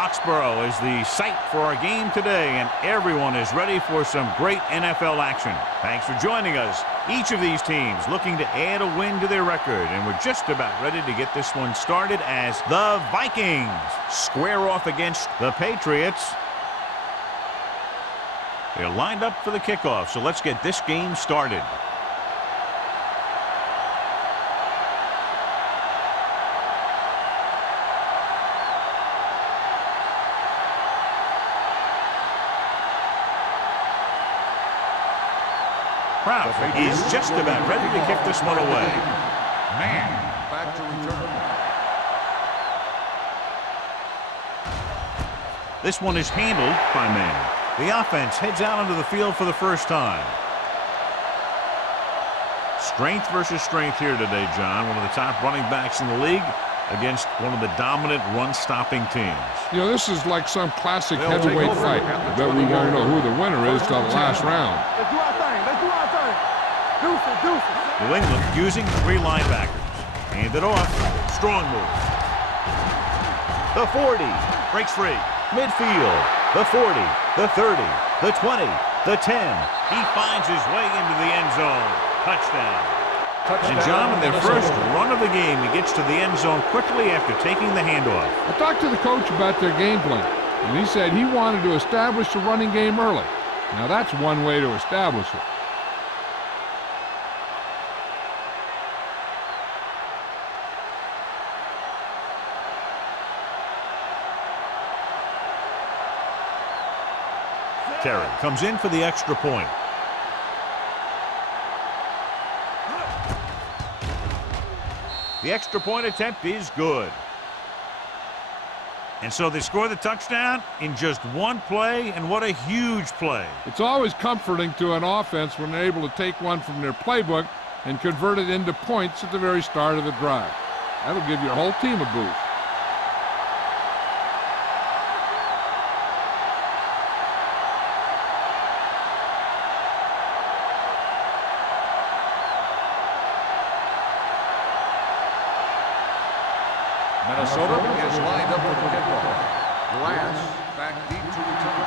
Foxborough is the site for our game today, and everyone is ready for some great NFL action. Thanks for joining us. Each of these teams looking to add a win to their record, and we're just about ready to get this one started as the Vikings square off against the Patriots. They're lined up for the kickoff, so let's get this game started. Kraft is just about ready to kick this one away. Man, back to return. This one is handled by man. The offense heads out onto the field for the first time. Strength versus strength here today, John. One of the top running backs in the league against one of the dominant run-stopping teams. You know, this is like some classic heavyweight fight. I bet we won't know who the winner is till the last round. Let's do our thing. Let's do our thing. Deuces. New England using 3 linebackers. Hand it off. Strong move. The 40. Breaks free. Midfield. The 40. The 30. The 20. The 10. He finds his way into the end zone. Touchdown. And John, in their first run of the game, he gets to the end zone quickly after taking the handoff. I talked to the coach about their game plan, and he said he wanted to establish the running game early. Now that's one way to establish it. Terry comes in for the extra point. The extra point attempt is good. And so they score the touchdown in just one play, and what a huge play. It's always comforting to an offense when they're able to take one from their playbook and convert it into points at the very start of the drive. That'll give your whole team a boost. Minnesota is lined up for the kickoff. Glass back deep to return.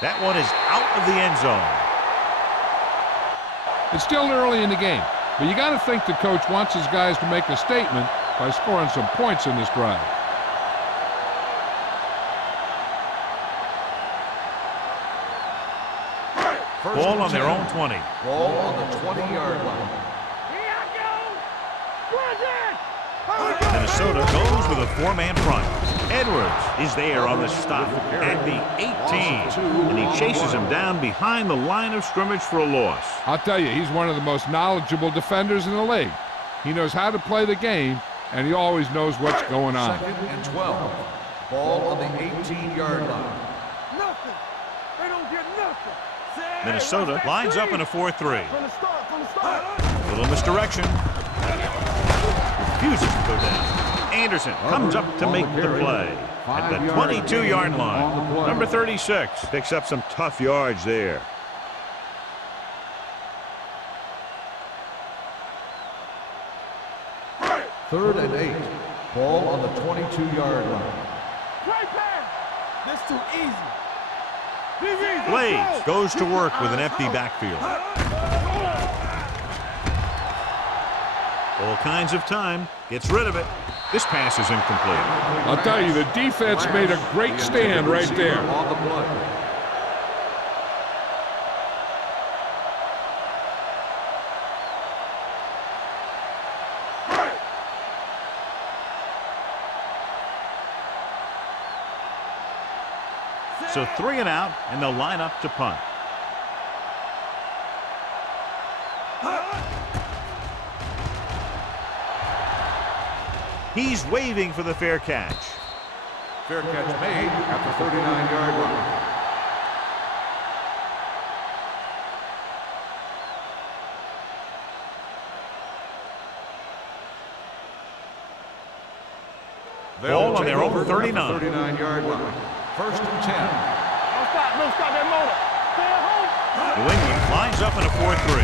That one is out of the end zone. It's still early in the game, but you got to think the coach wants his guys to make a statement by scoring some points in this drive. Ball on their own 20. Ball on the 20-yard line. Minnesota goes with a 4-man front. Edwards is there on the stop at the 18, and he chases him down behind the line of scrimmage for a loss. I'll tell you, he's one of the most knowledgeable defenders in the league. He knows how to play the game, and he always knows what's going on. 2nd and 12. Ball on the 18-yard line. Nothing. They don't get nothing. Minnesota lines up in a 4-3. From the start. Little misdirection. Refuses to go down. Anderson comes up to make the play at the 22-yard line. Number 36 picks up some tough yards there. Third and 8. Ball on the 22-yard line. Great pass. This too easy. Blades goes to work with an empty backfield. All kinds of time. Gets rid of it. This pass is incomplete. I'll tell you, the defense made a great stand right there. On the play. So 3 and out, and they'll line up to punt. He's waving for the fair catch. Fair catch made at the 39-yard line. Ball on their own 39. 39-yard line. 1st and 10. Don't stop that motor. Stay at home. New England lines up in a 4-3.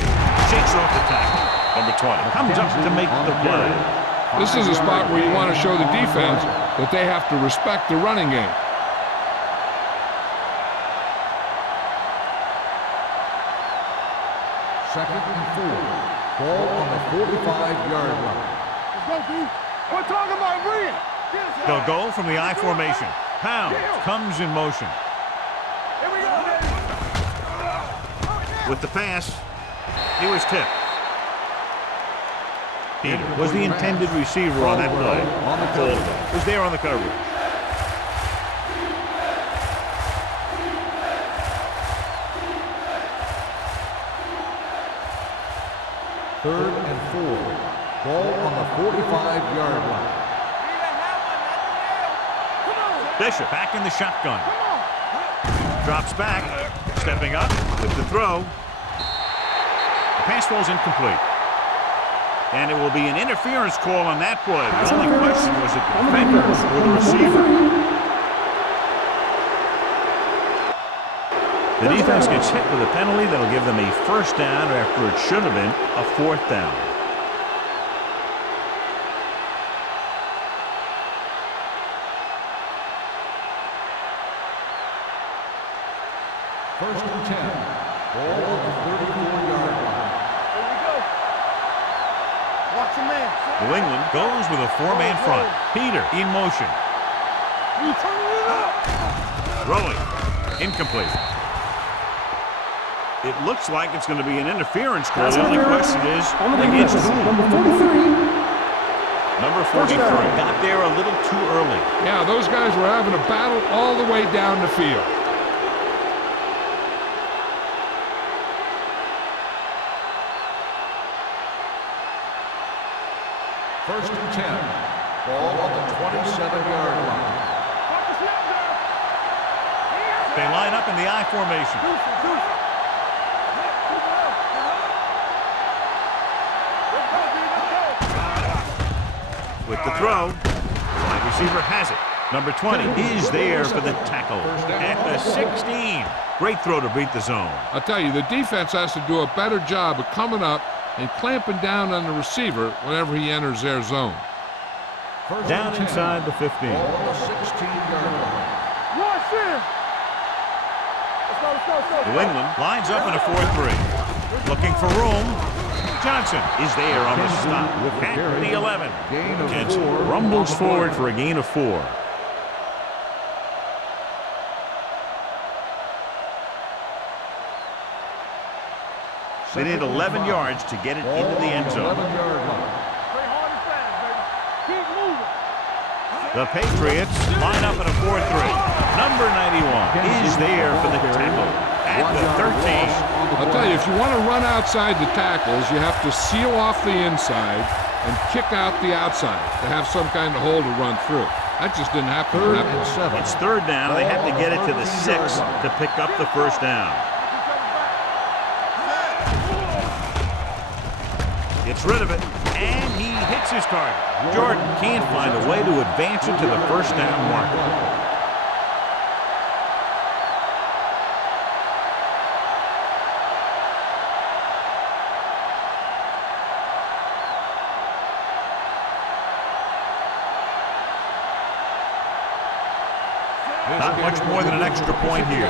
Shakes off the tackle. Number 20 comes up to make the play. This is a spot where you want to show the defense that they have to respect the running game. Second and 4. Ball on the 45-yard line. Let's go, D. We're talking about Reed. They'll go from the I formation. Pound comes in motion. Here we go, baby. With the pass, he was tipped. Peter was the intended receiver on that play. Cole was there on the coverage. Third and 4. Ball on the 45-yard line. Bishop back in the shotgun. Drops back, stepping up with the throw. The pass falls incomplete. And it will be an interference call on that play. The only question was it the defender or the receiver. The defense gets hit with a penalty that'll give them a first down after it should have been a fourth down. First and 10. Ball on the 34-yard line. Here we go. Watch your man. New England goes with a four-man front. Peter in motion. You turning it up. Throwing. Incomplete. It looks like it's going to be an interference call. The only question is against whom? Number 43. Number 43 got there a little too early. Yeah, those guys were having a battle all the way down the field. First and 10. Ball on the 27-yard line. Watch the snap now. They line up in the I formation. Deuce. With the throw, the wide receiver has it. Number 20 is there for the tackle at the 16. Great throw to beat the zone. I'll tell you, the defense has to do a better job of coming up and clamping down on the receiver whenever he enters their zone. First Down and 10. inside the 15. Ball on the 16-yard line. Rush in. Let's go. New England lines up in a 4-3. Looking for room. Johnson is there on the stop at the 11. Gain of Jensen 4. rumbles forward for a gain of 4. They need 11 yards to get it into the end zone. 11-yard line. Play hard and fast, baby. Keep moving. The Patriots line up in a 4-3. Number 91 is there for the tackle at the 13. I'll tell you, if you want to run outside the tackles, you have to seal off the inside and kick out the outside to have some kind of hole to run through. That just didn't happen. Third and 7. It's third down. They have to get it to the 6 to pick up the first down. Gets rid of it, and he hits his target. Jordan can't find a way to advance it to the first down marker. Not much more than an extra point here.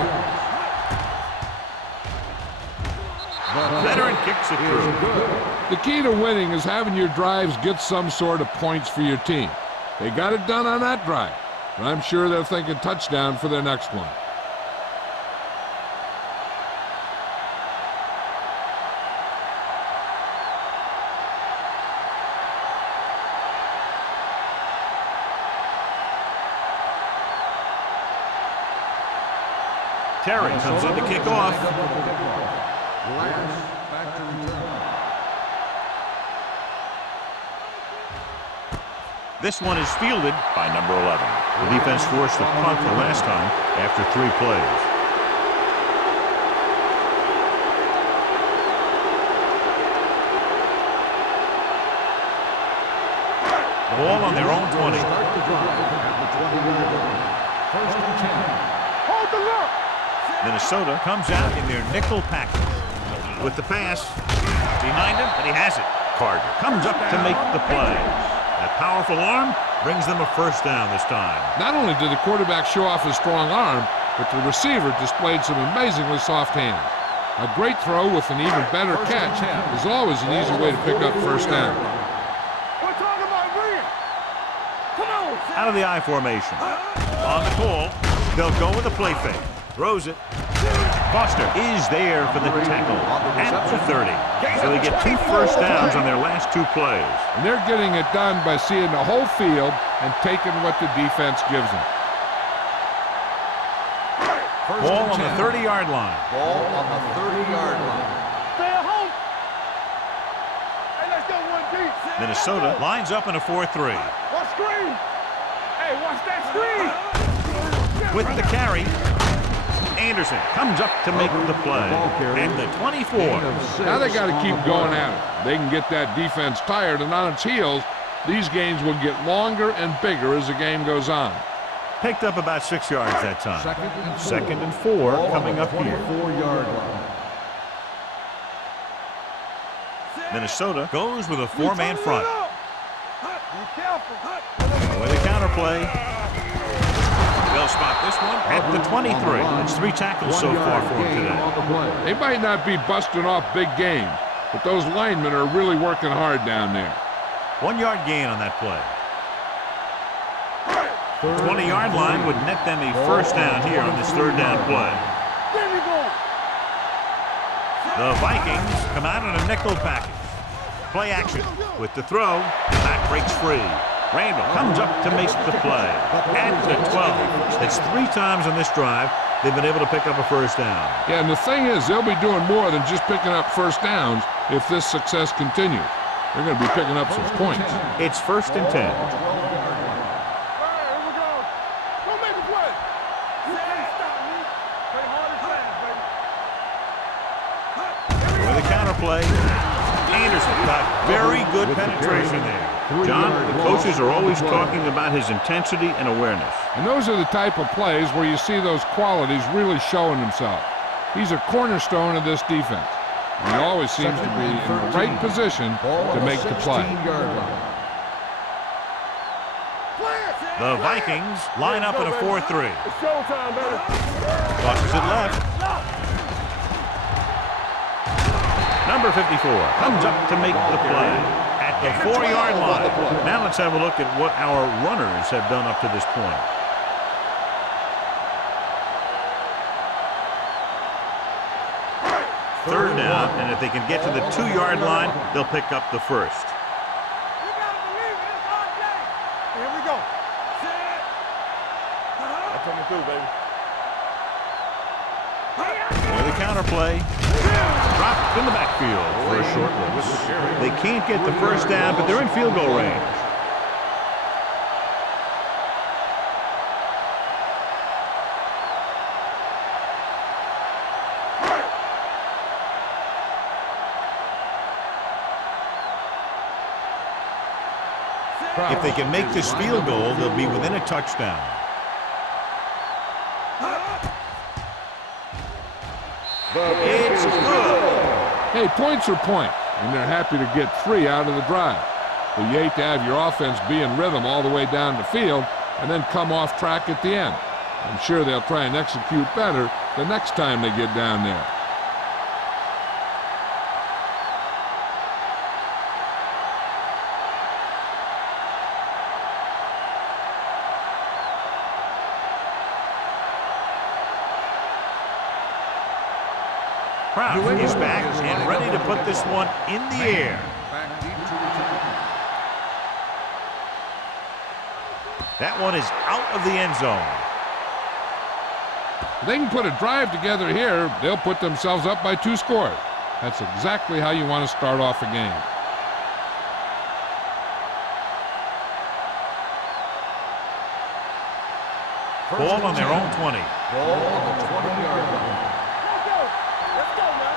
Veteran kicks it through. The key to winning is having your drives get some sort of points for your team. They got it done on that drive, but I'm sure they're thinking touchdown for their next one. Terry comes in to kick off. Last back to return. This one is fielded by number 11. The defense forced the punt the last time after 3 plays. Ball on their own 20. Start the drive at the 20-yard line. First and 10. Hold the look. Minnesota comes out in their nickel package. With the pass behind him, and he has it. Carter comes up to make the play. That powerful arm brings them a first down this time. Not only did the quarterback show off his strong arm, but the receiver displayed some amazingly soft hands. A great throw with an even better catch is always an easy way to pick up first down. We're talking about Green. Come on. Out of the I formation. On the call, they'll go with a play fake. Throws it. Foster is there for the tackle at the 30. So they get 2 first downs on their last 2 plays. And they're getting it done by seeing the whole field and taking what the defense gives them. Ball on the 30-yard line. Ball on the 30-yard line. Stay at home. Hey, let's go one deep. Minnesota lines up in a 4-3. Watch screen. Hey, watch that screen. With the carry, Anderson comes up to make the play at the 24. Now they got to keep going at it. They can get that defense tired and on its heels. These games will get longer and bigger as the game goes on. Picked up about 6 yards that time. Second and 4 coming up here. 4-yard line. Minnesota goes with a 4-man front. Be careful. With a counterplay. They'll spot this one at the 23. It's 3 tackles so far for him today. They might not be busting off big games, but those linemen are really working hard down there. 1-yard gain on that play. The 20-yard line would net them a first down here on this 3rd down play. There you go. The Vikings come out in a nickel package. Play action with the throw. Back breaks free. Randall comes up to make the play at the 12. That's 3 times on this drive they've been able to pick up a first down. Yeah, and the thing is, they'll be doing more than just picking up first downs if this success continues. They're going to be picking up some points. It's 1st and 10. Play. Anderson got very good penetration there. John, the coaches are always talking about his intensity and awareness. And those are the type of plays where you see those qualities really showing themselves. He's a cornerstone of this defense. And he always seems to be in the right position to make the play. The Vikings line up in a 4-3. It's showtime, baby. Tosses it left. Number 54 comes up to make the play at the 4-yard line. Now let's have a look at what our runners have done up to this point. Third down, and if they can get to the 2-yard line, they'll pick up the first. Here we go. That's coming through, baby. With a counterplay. Dropped in the backfield for a short loss. They can't get the first down, but they're in field goal range. If they can make this field goal, they'll be within a touchdown. It's good. Hey, points are points, and they're happy to get 3 out of the drive. But you hate to have your offense be in rhythm all the way down the field and then come off track at the end. I'm sure they'll try and execute better the next time they get down there. Kraft is back and ready to put this one in the air. That one is out of the end zone. If they can put a drive together here, they'll put themselves up by 2 scores. That's exactly how you want to start off a game. Ball on their own 20. Ball on the 20-yard line. Let's go, man.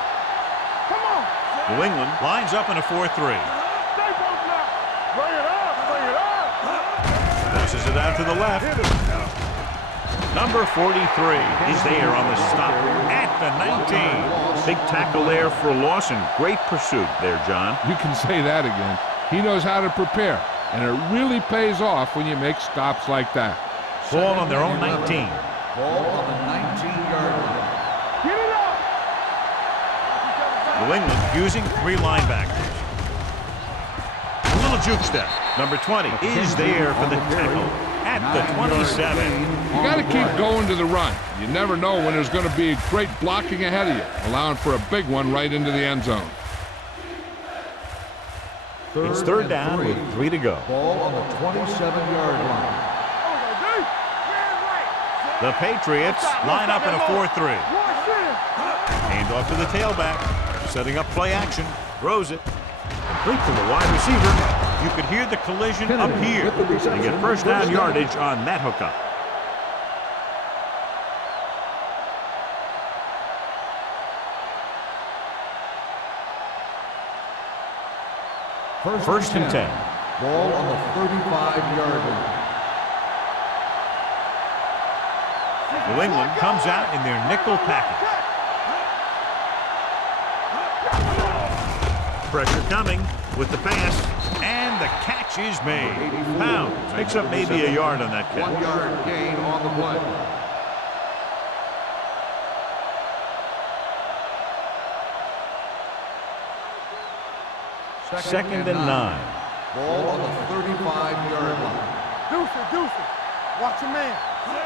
Come on. New England lines up in a 4-3. Stay close now. Bring it up. Bring it up. Passes it out to the left. Number 43 is there on the stop at the 19. Big tackle there for Lawson. Great pursuit there, John. You can say that again. He knows how to prepare. And it really pays off when you make stops like that. Ball on their own 19. Ball on the 19-yard line. Get it up! New England using 3 linebackers. A little juke step. Number 20 is there for the tackle at the 27. You got to keep going to the run. You never know when there's going to be great blocking ahead of you, allowing for a big one right into the end zone. It's third down with 3 to go. Ball on the 27-yard line. The Patriots line up in a 4-3. Hand off to the tailback. Setting up play action. Throws it. Complete to the wide receiver. You could hear the collision up here. They get first down yardage on that hookup. First and 10. Ball on the 35-yard line. New England comes out in their nickel package. Pressure coming with the pass, and the catch is made. Pounds picks up maybe a yard on that catch. 1-yard gain on the play. Second and 9. Ball on the 35-yard line. Deuce. Watch your man.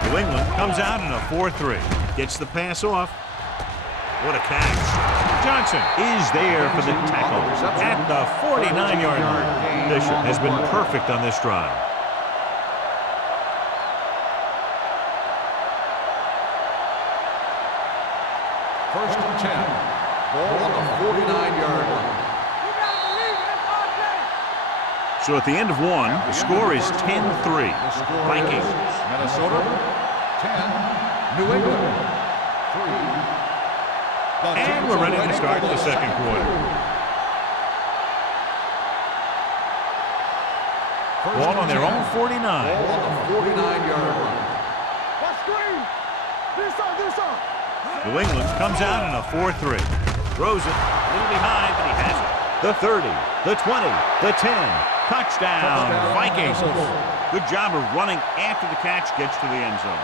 New England comes out in a 4-3. Gets the pass off. What a catch. Johnson is there for the tackle at the 49-yard line. Bishop has been perfect on this drive. First and 10. Ball on the 49-yard line. So at the end of 1, the score is 10-3. Vikings. Minnesota, 10. New England, 3. And we're ready to start the second quarter. Ball on their own 49. Ball on the 49-yard line. Watch screen. This on. New England comes out in a 4-3. Throws it. A little behind, but he has it. The 30, the 20, the 10. Touchdown, Vikings. Good job of running after the catch gets to the end zone.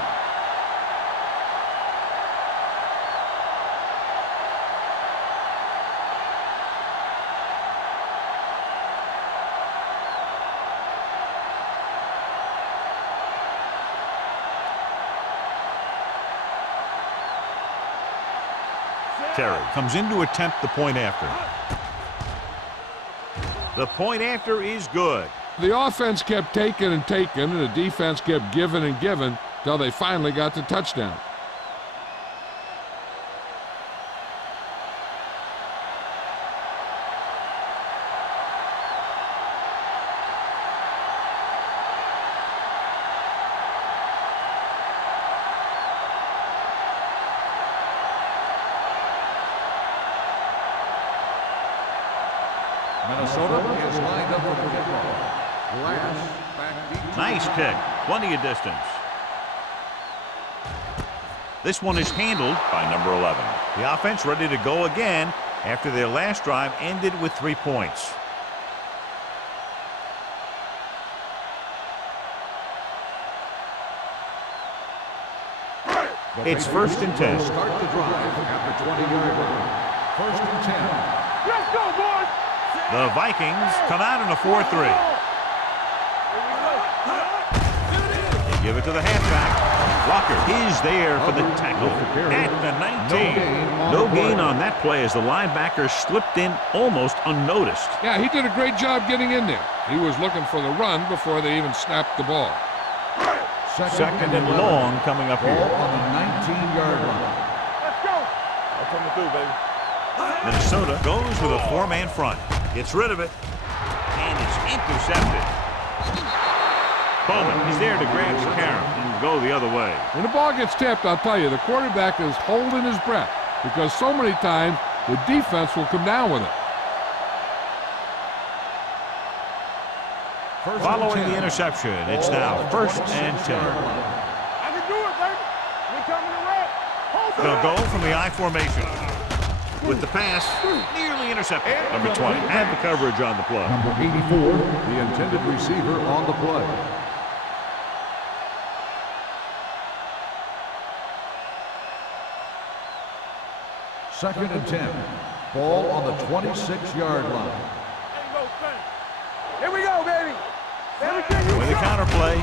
Terry comes in to attempt the point after. The point after is good. The offense kept taking and taking, and the defense kept giving and giving till they finally got the touchdown. Minnesota is lined up for the kickoff. Last back deep. Nice kick. Plenty of distance. This one is handled by number 11. The offense ready to go again after their last drive ended with 3 points. It's first and 10. Start the drive at the 20-yard line. First and 10. Let's go, boys. The Vikings come out in a 4-3. They give it to the halfback. Walker is there for the tackle at the 19. No gain on that play as the linebacker slipped in almost unnoticed. Yeah, he did a great job getting in there. He was looking for the run before they even snapped the ball. Second and long coming up Ball here. on the 19-yard line. Let's go. I'm coming through, baby. Minnesota goes with a 4-man front. Gets rid of it. And it's intercepted. Bowman is there to grab the carry and go the other way. When the ball gets tipped, I'll tell you, the quarterback is holding his breath because so many times the defense will come down with it. Following the interception, it's now first and 10. I can do it, baby. We coming to red. Hold They'll go from the I formation. With the pass, nearly Nearly intercepted. Number 20 had the coverage on the play. Number 84, the intended receiver on the play. Second and 10. Ball on the 26-yard line. Here we go, baby. Everything you With a got. counter play.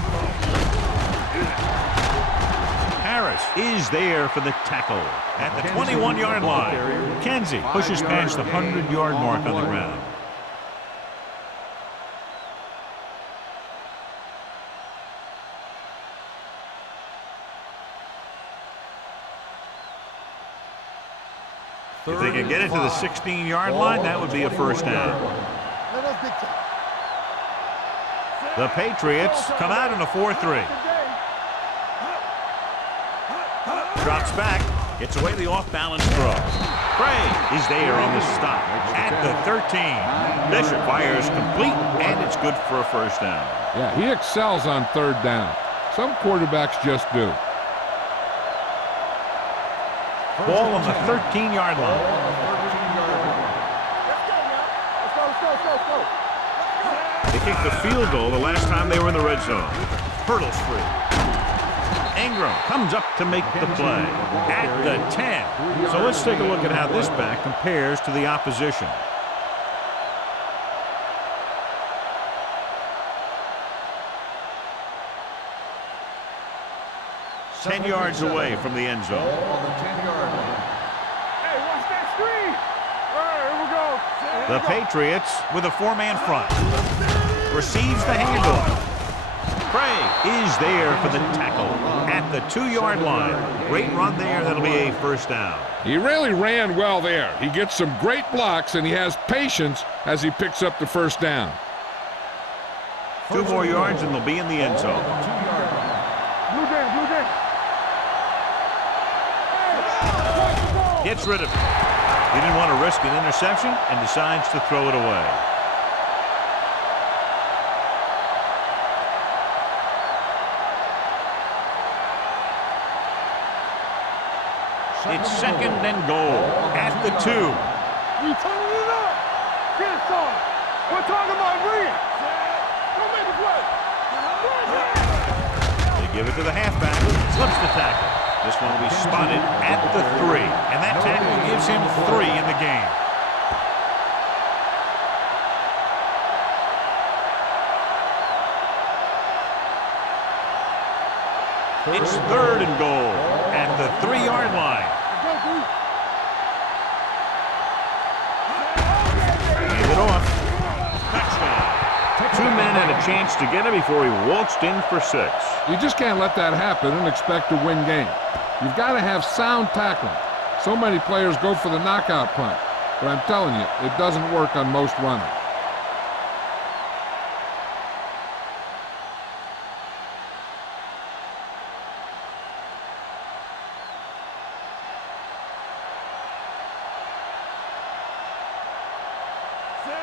Harris is there for the tackle at the 21-yard line. Kenzie pushes past the 100-yard mark on the ground. If they can get it to the 16-yard line, that would be a first down. Let us dictate. The Patriots come out in a 4-3. Drops back, gets away the off-balance throw. Craig is there on the stop at the 13. Bishop fires complete, and it's good for a first down. Yeah, he excels on third down. Some quarterbacks just do. Ball on the 13-yard line. Let's go. They kicked the field goal the last time they were in the red zone. Hurdles free. Ingram comes up to make the play at the 10. So let's take a look at how this back compares to the opposition. Ten yards away from the end zone. On the 10-yard line. Hey, watch that screen. All right, here we go. The Patriots with a four-man front. Receives the handoff. Craig is there for the tackle at the 2-yard line. Great run there. That'll be a first down. He really ran well there. He gets some great blocks, and he has patience as he picks up the first down. 2 more yards, and they'll be in the end zone. Blue game. Gets rid of it. He didn't want to risk an interception and decides to throw it away. It's second and goal at the 2. We turning it up. Get it on. We're talking about bringing. Go make the play. They give it to the halfback. Slips the tackle. This one will be spotted at the 3. And that tackle gives him 3 in the game. It's third and goal at the 3-yard line. Hand it off. Touchdown. 2 men had a chance to get him before he waltzed in for 6. You just can't let that happen and expect to win games. You've got to have sound tackling. So many players go for the knockout punch, but I'm telling you, it doesn't work on most runners.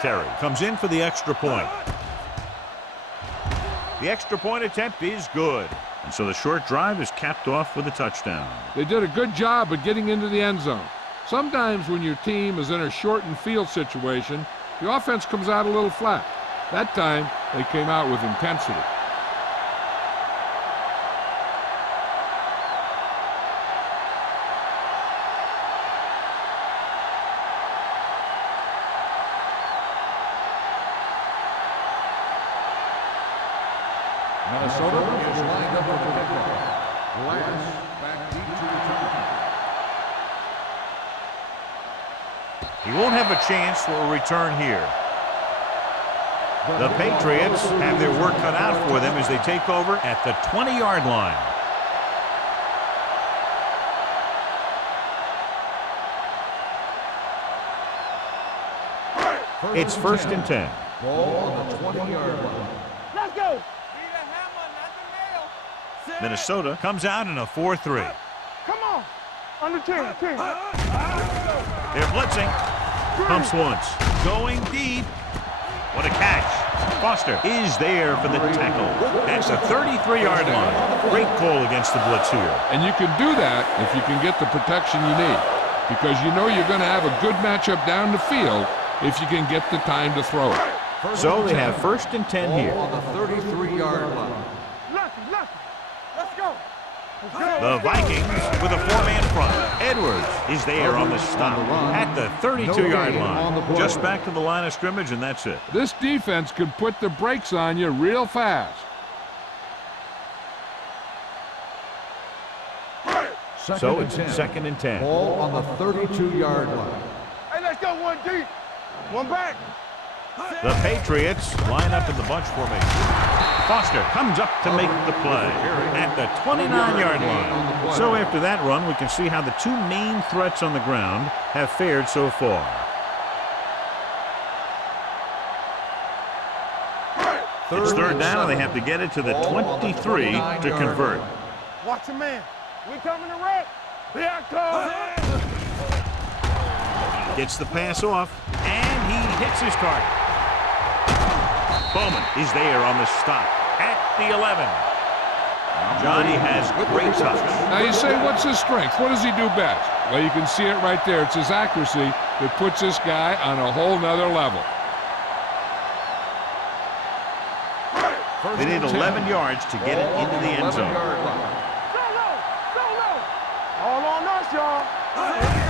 Terry comes in for the extra point. The extra point attempt is good. And so the short drive is capped off with a touchdown. They did a good job of getting into the end zone. Sometimes when your team is in a shortened field situation, the offense comes out a little flat. That time, they came out with intensity. Minnesota is lined up for the kickoff. Lance back deep to return. He won't have a chance for a return here. The Patriots have their work cut out for them as they take over at the 20-yard line. It's first and 10. Ball on the 20-yard line. Let's go. Minnesota comes out in a 4-3. Come on. On the 10. They're blitzing. Pumps once. Going deep. What a catch. Foster is there for the tackle. That's a 33-yard line. Great call against the blitz here. And you can do that if you can get the protection you need. because you know you're going to have a good matchup down the field if you can get the time to throw it. So they have 1st and 10 here. On the 33-yard line. Let's go. The Vikings with a 4-man front. Edwards is there on the stop at the 32-yard line. Just back to the line of scrimmage, and that's it. This defense can put the brakes on you real fast. So it's 2nd and 10. Ball on the 32-yard line. Hey, let's go one deep. One back. The Patriots line up in the bunch formation. Foster comes up to make the play at the 29-yard line. So after that run, we can see how the two main threats on the ground have fared so far. It's 3rd down, and they have to get it to the 23 to convert. Watch the man. We coming to wreck. Here I come. Gets the pass off, and he hits his target. Bowman is there on the stop at the 11. Johnny has great touch. Now you say, what's his strength? What does he do best? Well, you can see it right there. It's his accuracy that puts this guy on a whole nother level. They need 11 yards to get it into the end zone. All on us, y'all.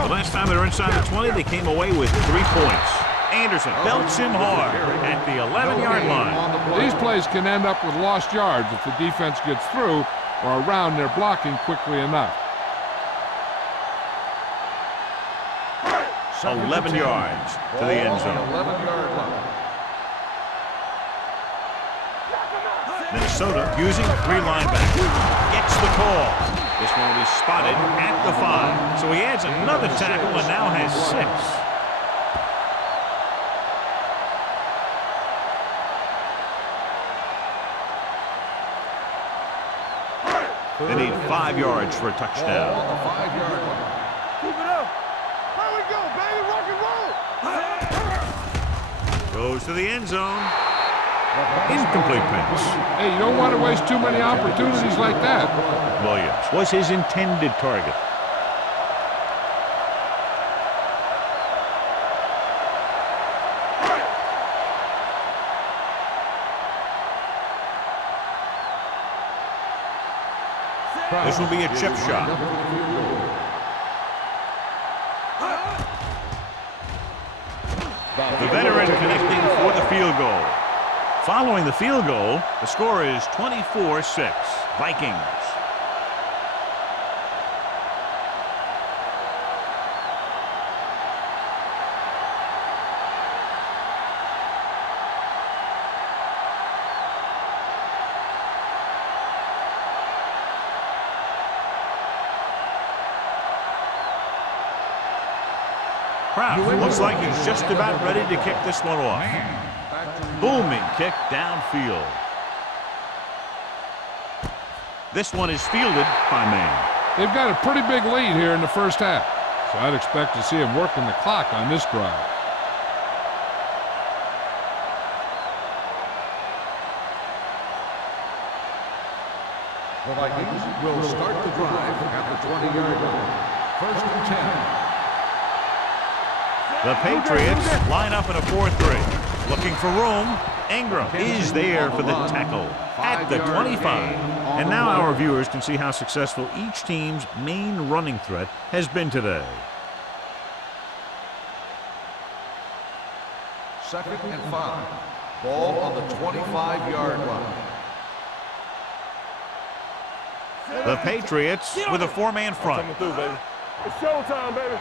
The last time they were inside the 20, they came away with 3 points. Anderson belts him hard at the 11-yard line. These plays can end up with lost yards if the defense gets through or around their blocking quickly enough. 11 yards to the end zone. 11-yard line. Minnesota using 3 linebackers. Gets the call. This one will be spotted at the 5. So he adds another tackle and now has 6. They need 5 yards for a touchdown. On the 5-yard line. Keep it up. Here we go, baby. Rock and roll. Goes to the end zone. Incomplete pass. Hey, you don't want to waste too many opportunities like that. Williams was his intended target. This will be a chip shot. The veteran connecting for the field goal. Following the field goal, the score is 24-6. Vikings. Kraft looks like he's just about ready to kick this one off. Booming kick downfield. This one is fielded by Mann. They've got a pretty big lead here in the first half, so I'd expect to see him working the clock on this drive. The Vikings will start the drive at the 20-yard line. 1st and 10. The Patriots line up in a 4-3. Looking for room. Ingram is there for the tackle at the 25. And now our viewers can see how successful each team's main running threat has been today. 2nd and 5. Ball on the 25-yard line. The Patriots with a 4-man front. Coming through, baby. It's showtime, baby.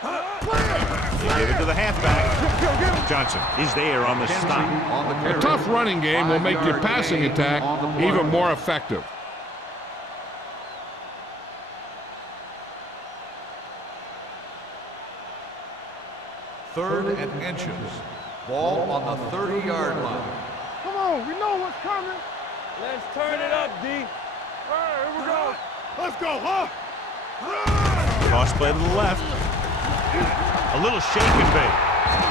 They give it to the halfback. Johnson is there on the stop. A tough running game will make your passing attack even more effective. Third and inches. Ball on the 30-yard line. Come on, we know what's coming. Let's turn it up, D. All right, here we go. Let's go, huh? Cross play to the left. A little shake and bake.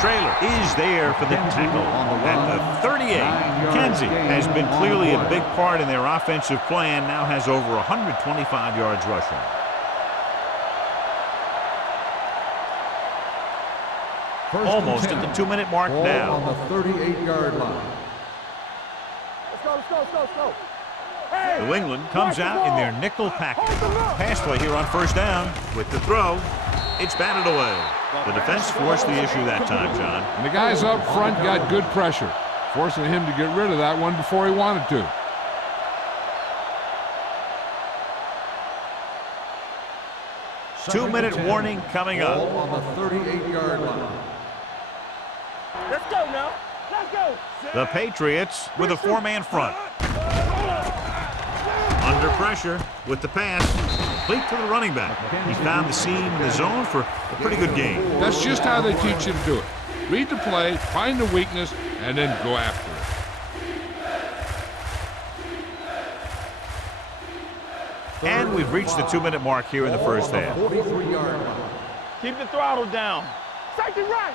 Trailer is there for the tackle at the 38. Kenzie has been clearly a big part in their offensive plan, now has over 125 yards rushing. First Almost and at 10. the 2-minute mark Ball now. on the 38-yard line. Let's go, let's go, let's go, let's go. Hey, New England comes out in their nickel package. Pass play here on first down. With the throw, it's batted away. The defense forced the issue that time, John. And the guys up front got good pressure, forcing him to get rid of that one before he wanted to. Two-minute warning coming up. Ball on the 38-yard line. let's go now. Let's go. The Patriots with a four-man front. Under pressure with the pass. Complete to the running back. He found the seam in the zone for a pretty good game. That's just how they teach you to do it. Read the play, find the weakness, and then go after it. And we've reached the 2-minute mark here in the first half. 43-yard line. Keep the throttle down. Safety right.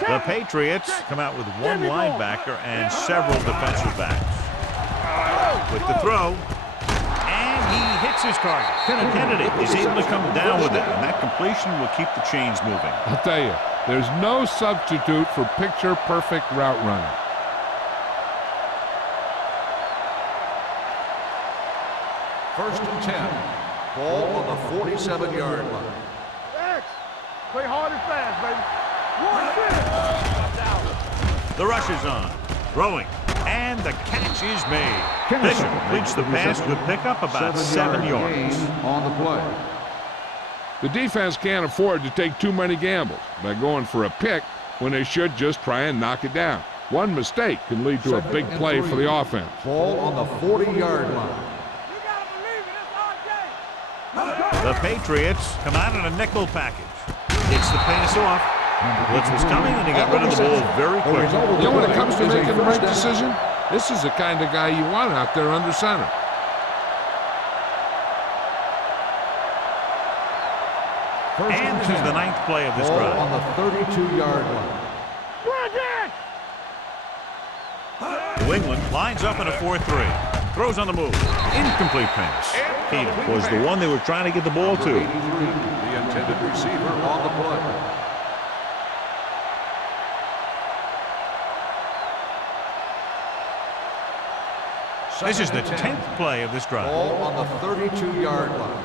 The Patriots come out with one linebacker and several defensive backs. With the throw, and he hits his target. Kennedy is able to come down with it, and that completion will keep the chains moving. I'll tell you, there's no substitute for picture-perfect route running. First and 10. Ball on the 47-yard line. X. Play hard and fast, baby. 1 minute. The rush is on. Throwing. And the catch is made. Bishop completes the pass with pickup about 7 yards. Gain on the play. The defense can't afford to take too many gambles by going for a pick when they should just try and knock it down. One mistake can lead to a big play for the offense. Ball on the 40-yard line. You gotta believe it. It's our game. The Patriots come out in a nickel package. Gets the pass off. Blitz was coming, and he got rid of the ball very quickly. You know, when it comes to making the right decision, this is the kind of guy you want out there under center. And this is the 9th play of this drive. Ball on the 32-yard line. New England lines up in a 4-3. Throws on the move. Incomplete pass. Peter was the one they were trying to get the ball to. 83, the intended receiver on the play. This is the 10th play of this drive. Ball on the 32-yard line.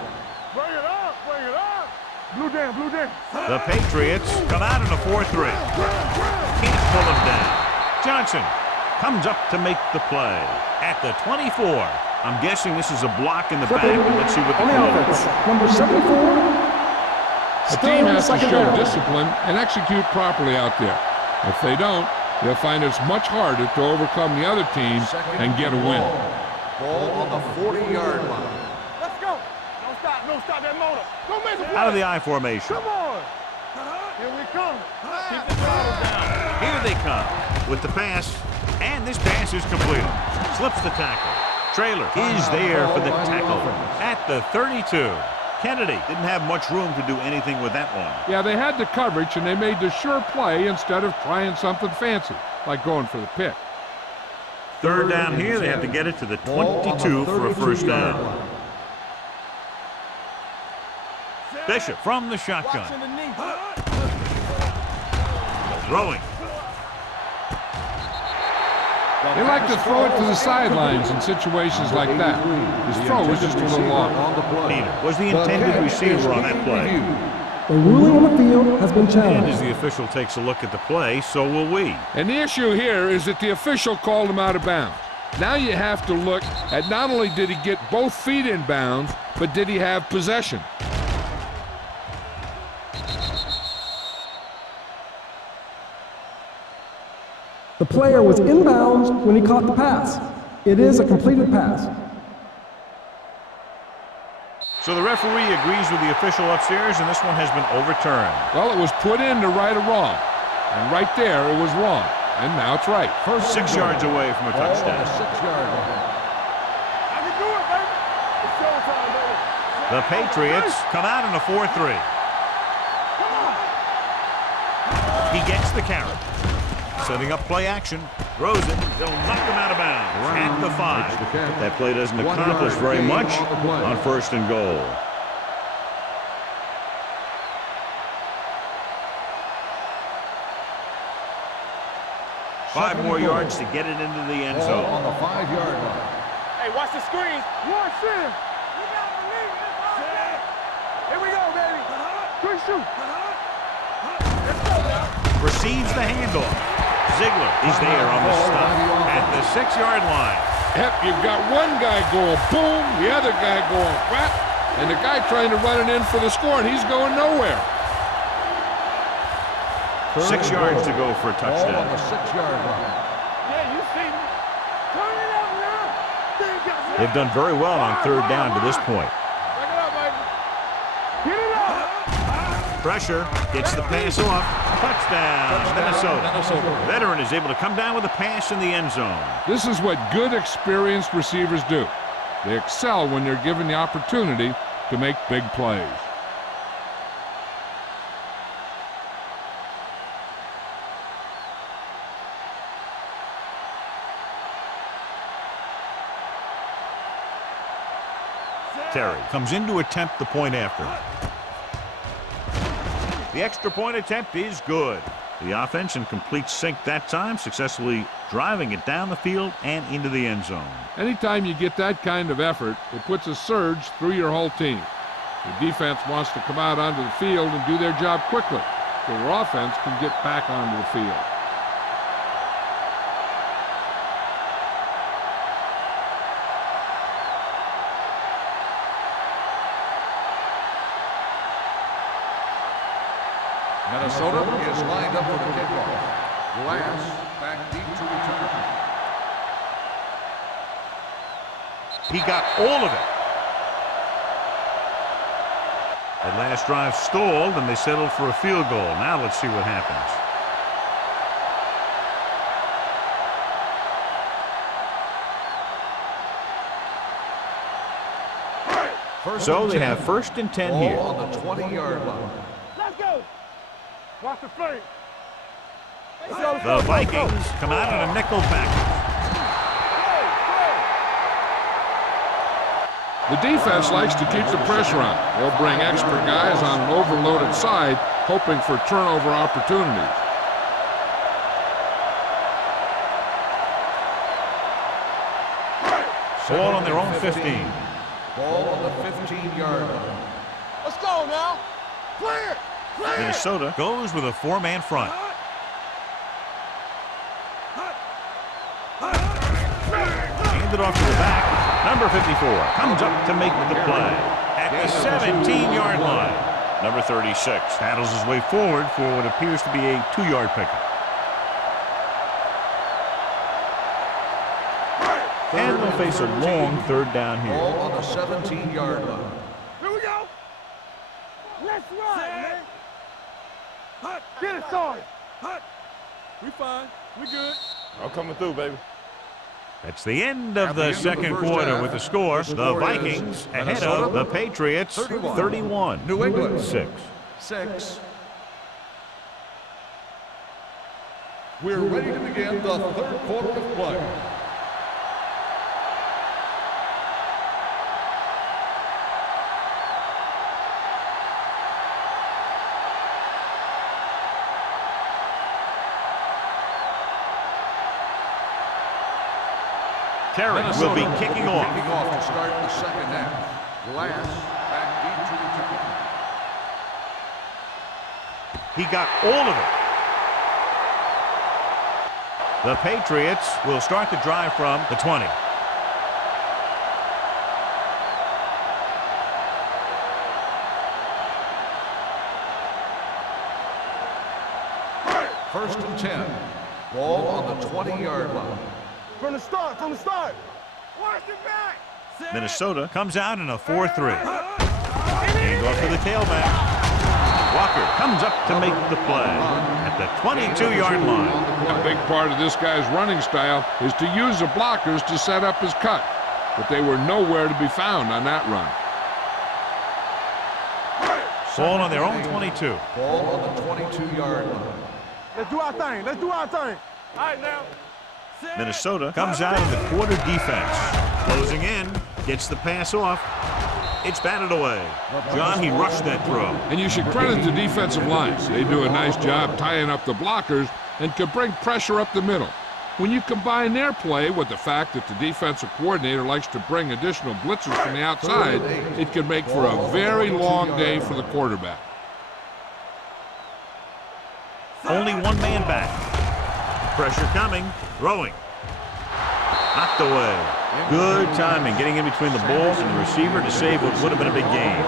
Bring it up, bring it up. Blue down, blue down. The Patriots come out in a 4-3. Can't pull him down. Johnson comes up to make the play at the 24. I'm guessing this is a block in the back. Let's see what the call is. Number 74. The team has to show discipline and execute properly out there. If they don't, they'll find it's much harder to overcome the other team and get a win. Ball on the 40-yard line. Let's go. Don't stop that motor. Don't miss a play. Out of the I formation. Come on. Here we come. Keep the throttle down. Here they come with the pass, and this pass is completed. Slips the tackle. Trailer is there for the tackle at the 32. Kennedy didn't have much room to do anything with that one. Yeah, they had the coverage, and they made the sure play instead of trying something fancy, like going for the pick. Third down here, they have to get it to the 22 for a first down. Bishop from the shotgun. Watching the knee. Throwing. They like to throw it to the sidelines in situations like that. His throw was just a little off. Peter was the intended receiver on that play. The ruling on the field has been And challenged. as the official takes a look at the play, so will we. And the issue here is that the official called him out of bounds. Now you have to look at not only did he get both feet in bounds, but did he have possession? The player was inbounds when he caught the pass. It is a completed pass. So the referee agrees with the official upstairs, and this one has been overturned. Well, it was put in to right a wrong. And right there, it was wrong. And now it's right. First 6 yards away from a Ball on the touchdown. 6-yard line. I can do it, baby. It's showtime, baby. The Patriots come out in a 4-3. He gets the carry. Setting up play action. Throws it. They'll knock him out of bounds at the 5. That play doesn't accomplish very much on first and goal. 5 more yards to get it into the end Ball zone. on the 5-yard line. Hey, watch the screen. Watch him. You gotta believe it. Here we go, baby. Quick shoot. Let's go now. Receives the handoff. Ziegler is there on the stop at the 6-yard line. Yep, you've got one guy going boom, the other guy going whap, and the guy trying to run it in for the score, and he's going nowhere. 6 yards to go for a Ball on touchdown. the 6-yard line. Yeah, you see me. Turn it up now. They've done very well on 3rd down to this point. Back it up, baby. Get it up. Pressure, gets the pass off. Touchdown, Minnesota. The veteran is able to come down with a pass in the end zone. This is what good, experienced receivers do. They excel when they're given the opportunity to make big plays. Terry comes in to attempt the point after. The extra point attempt is good. The offense in complete sync that time, successfully driving it down the field and into the end zone. Anytime you get that kind of effort, it puts a surge through your whole team. The defense wants to come out onto the field and do their job quickly, so their offense can get back onto the field. Minnesota is lined up for the kickoff. Glass back deep to return. He got all of it. That last drive stalled, and they settled for a field goal. Now let's see what happens. So they have 1st and 10 here. Ball on the 20-yard line. Let's go. Watch the flame. The Vikings come out in a nickel package. The defense likes to keep the pressure on. They'll bring extra guys on an overloaded side, hoping for turnover opportunities. Ball on their own 15. Ball on the 15-yard line. Let's go now. Clear. Clear. Minnesota goes with a 4-man front. Handed off to the back. Number 54 comes up to make the play at the 17-yard line. Number 36 paddles his way forward for what appears to be a 2-yard pickup. And they'll face a long 3rd down here. Ball on the 17-yard line. Here we go. Let's run, man. Get it started. We fine. We good. I'm coming through, baby. That's the end of the second quarter with the score. The Vikings ahead of the Patriots 31. New England 6. 6. We're ready to begin the 3rd quarter of play. Terry will be kicking off. Kicking off to start the second half. Glass back deep to return. He got all of it. The Patriots will start the drive from the 20. First and 10. Ball on the 20-yard line. From the start. Watch your back. Minnesota comes out in a 4-3. Hand off to the tailback. Walker comes up to make the play at the 22-yard line. A big part of this guy's running style is to use the blockers to set up his cut, but they were nowhere to be found on that run. Ball on their own 22. Ball on the 22-yard line. Let's do our thing. All right, now. Minnesota comes out in the quarter defense. Closing in, gets the pass off. It's batted away. John, he rushed that throw. And you should credit the defensive lines. They do a nice job tying up the blockers and can bring pressure up the middle. When you combine their play with the fact that the defensive coordinator likes to bring additional blitzers from the outside, it can make for a very long day for the quarterback. Only one man back. Pressure coming. Throwing. Knocked away. Good timing getting in between the ball and the receiver to save what would have been a big game.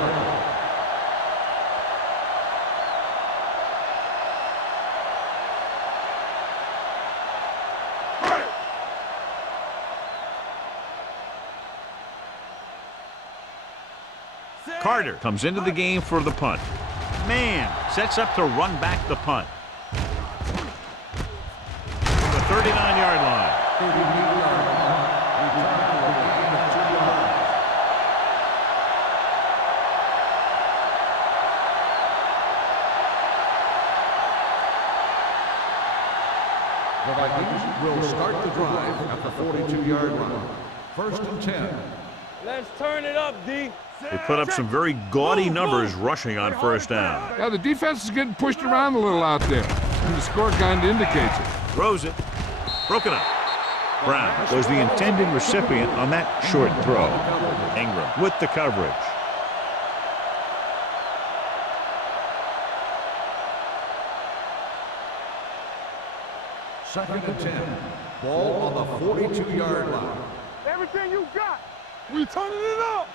Carter comes into the game for the punt. Man sets up to run back the punt. From the 39-yard line. The Vikings will start the drive at the 42-yard line. 1st and 10. Let's turn it up, D. They put up some very gaudy numbers rushing on 1st down. Yeah, the defense is getting pushed around a little out there, and the score kind of indicates it. Throws it. Broken up. Brown was the intended recipient on that short throw. Ingram with the coverage. Second and 10. Ball on the 42-yard line. Everything you got. We turning it up.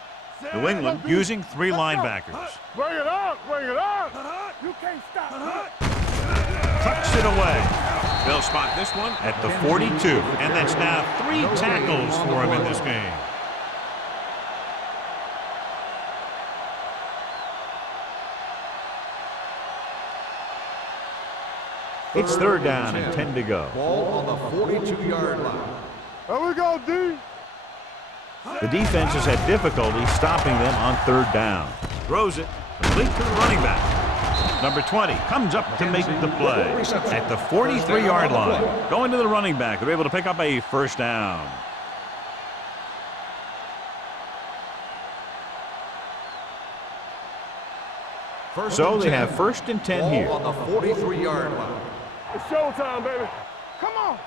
New England using 3 linebackers. Bring it up. Bring it up. You can't stop. Tucks it away. They'll spot this one at the 42. And that's now 3 tackles for him in this game. It's 3rd down and 10 to go. Ball on the 42-yard line. There we go, D. The defense has had difficulty stopping them on 3rd down. Throws it, complete to the running back. Number 20 comes up to make the play at the 43-yard line. Going to the running back, they're able to pick up a 1st down. So they have 1st and 10 here. On the 43-yard line. It's showtime, baby. Come on.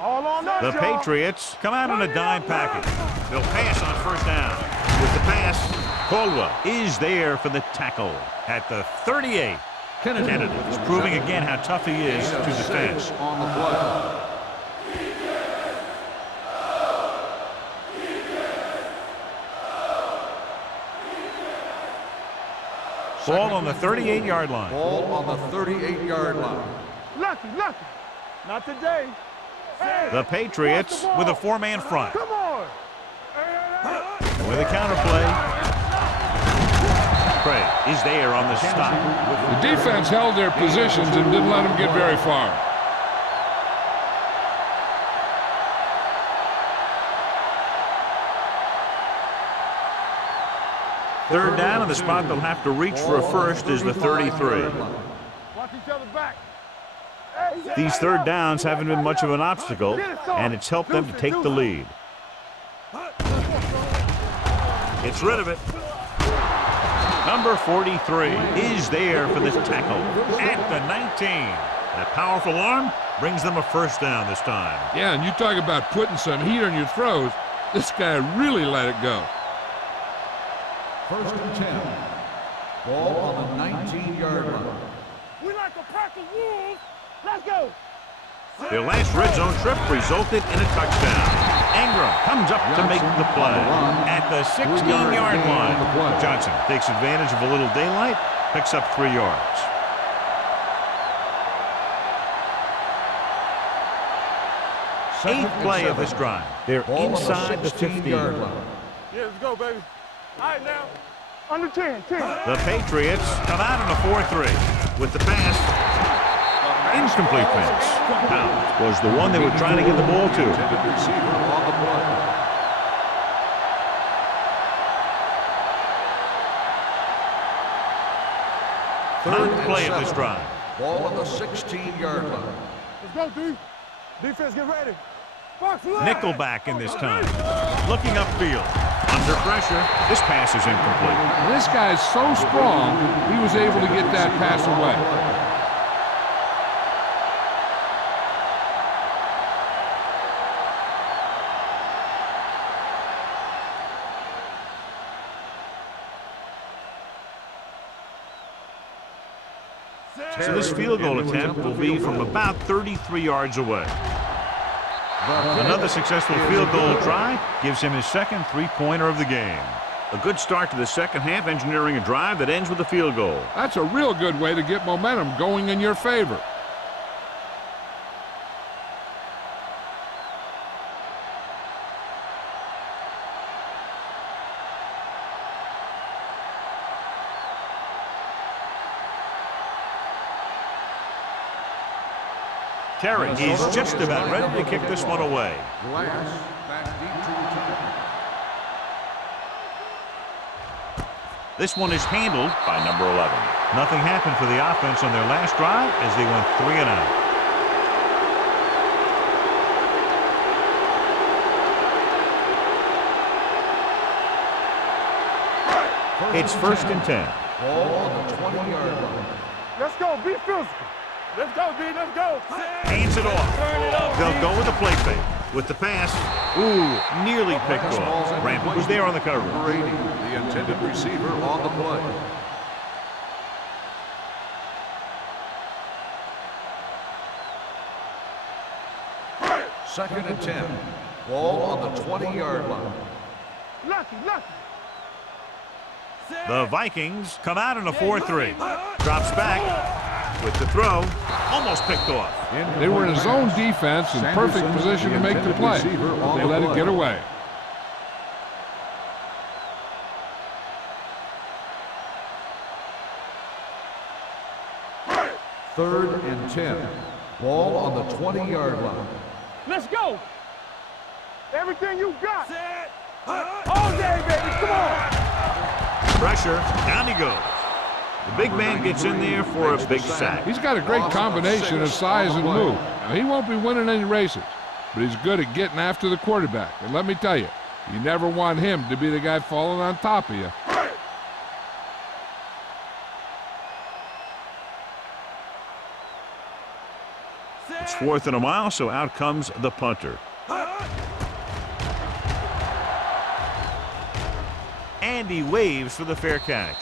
All on us, The y'all. Patriots come out on a dime package. They'll pass on 1st down. With the pass, Caldwell is there for the tackle at the 38. Kennedy is proving again how tough he is to defend. On the play. Ball on the 38-yard line. Ball on the 38-yard line. Lucky. Not today. Hey, The Patriots with a 4-man front. come on. With a counterplay. Craig is there on the stop. The defense held their positions and didn't let them get very far. Third down, and the spot they'll have to reach for a first is the 33. Watch each other back. These third downs haven't been much of an obstacle, and it's helped them to take the lead. Gets rid of it. Number 43 is there for the tackle at the 19. That powerful arm brings them a first down this time. Yeah, and you talk about putting some heat on your throws. This guy really let it go. 1st and 10. Ball on the 19-yard line. We like a pack of wolves. Let's go. Their last red zone trip resulted in a touchdown. Ingram comes up to make the play at the 16-yard line. Johnson takes advantage of a little daylight, picks up 3 yards. Eighth play of this drive. They're inside the 15. line. Yeah, let's go, baby. All right, now. Under 10. The Patriots come out on a 4-3 with the pass. Incomplete pass. Pound was the one they were trying to get the ball to. Intended receiver on the play. Third play of this drive. Ball on the 16-yard line. Let's go, D. Defense, get ready. Box left. Nickelback in this time. Looking upfield. Under pressure. This pass is incomplete. This guy's so strong, he was able to get that pass away. So this field goal attempt will be from about 33 yards away. Another successful field goal try gives him his second three-pointer of the game. A good start to the second half, engineering a drive that ends with a field goal. That's a real good way to get momentum going in your favor. Terry, he's just about ready to kick this one away. Glass back deep to return. This one is handled by number 11. Nothing happened for the offense on their last drive as they went 3 and out. It's 1st and 10. Ball on the 20-yard line. Let's go. Be physical. Let's go, B. Let's go. Hands it off. They'll go with the play fake. With the pass. Ooh, nearly picked off. Rampant was there on the cover. Brady, the intended receiver on the play. Second and 10. Ball on the 20-yard line. Lucky. The Vikings come out in a 4-3. Drops back with the throw. Almost picked off. They were in a zone defense in perfect position to make the play. They let it get away. Third and 10. Ball on the 20-yard line. Let's go. Everything you got. All day, baby. Come on. Pressure. Down he goes. The big man gets in there for a big sack. He's got a great combination of size and move. Now, he won't be winning any races, but he's good at getting after the quarterback. And let me tell you, you never want him to be the guy falling on top of you. It's 4th and a mile, so out comes the punter. And he waves for the fair catch.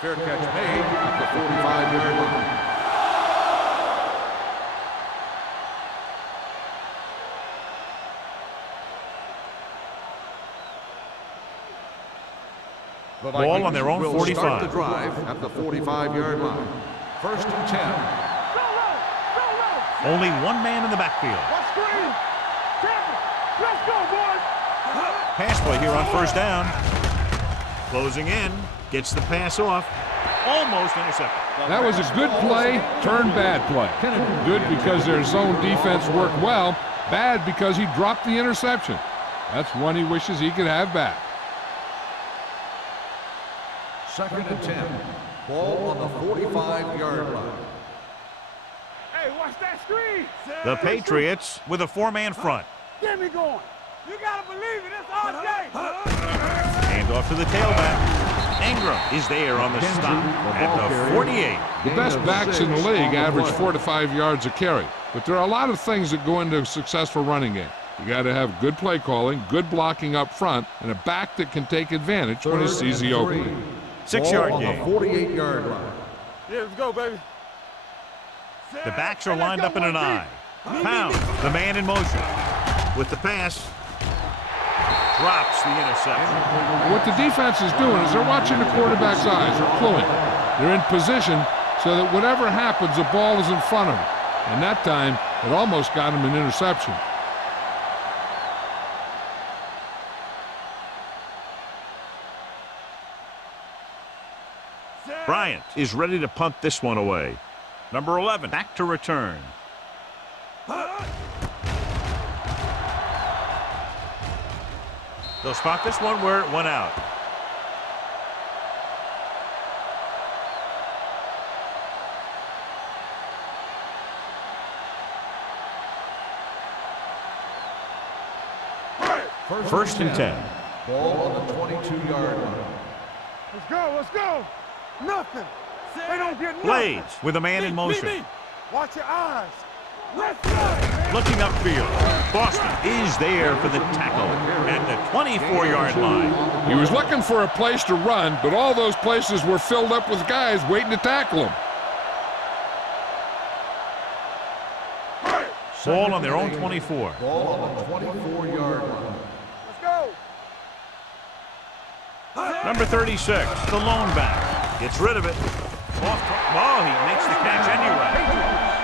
Fair catch made at the 45-yard line. The Ball on their own will 45. Start the drive at the 45-yard line. 1st and 10. Only one man in the backfield. Watch screen. Let's go, boys. Pass play here on 1st down. Closing in. Gets the pass off. Almost intercepted. That was a good play, turned bad play. Good because their zone defense worked well. Bad because he dropped the interception. That's one he wishes he could have back. 2nd and 10. Ball on the 45-yard line. Hey, watch that screen. The Patriots with a 4-man front. Get me going. You gotta believe it. It's all day. Hand off to the tailback. Ingram is there on the stop at the 48. The best backs in the league average 4 to 5 yards a carry. But there are a lot of things that go into a successful running game. You got to have good play calling, good blocking up front, and a back that can take advantage when he sees the opening. 6-yard on gain. the 48-yard line. Yeah, let's go, baby. The backs are lined up in an I. Pound, the man in motion. With the pass, drops the interception. What the defense is doing is they're watching the quarterback's eyes. They're cluing. They're in position so that whatever happens, the ball is in front of them. And that time, it almost got him an interception. Bryant is ready to punt this one away. Number 11, back to return. They'll spot this one where it went out. First and 10. Ball on the 22-yard line. Let's go. Let's go. Nothing. They don't get nothing. Blades with a man in motion. Watch your eyes. Let's go. Looking upfield. Boston is there for the tackle at the 24-yard line. He was looking for a place to run, but all those places were filled up with guys waiting to tackle him. Ball on their own 24. Ball on the 24-yard line. Let's go. Number 36, the lone back. Gets rid of it. Oh, he makes the catch anyway.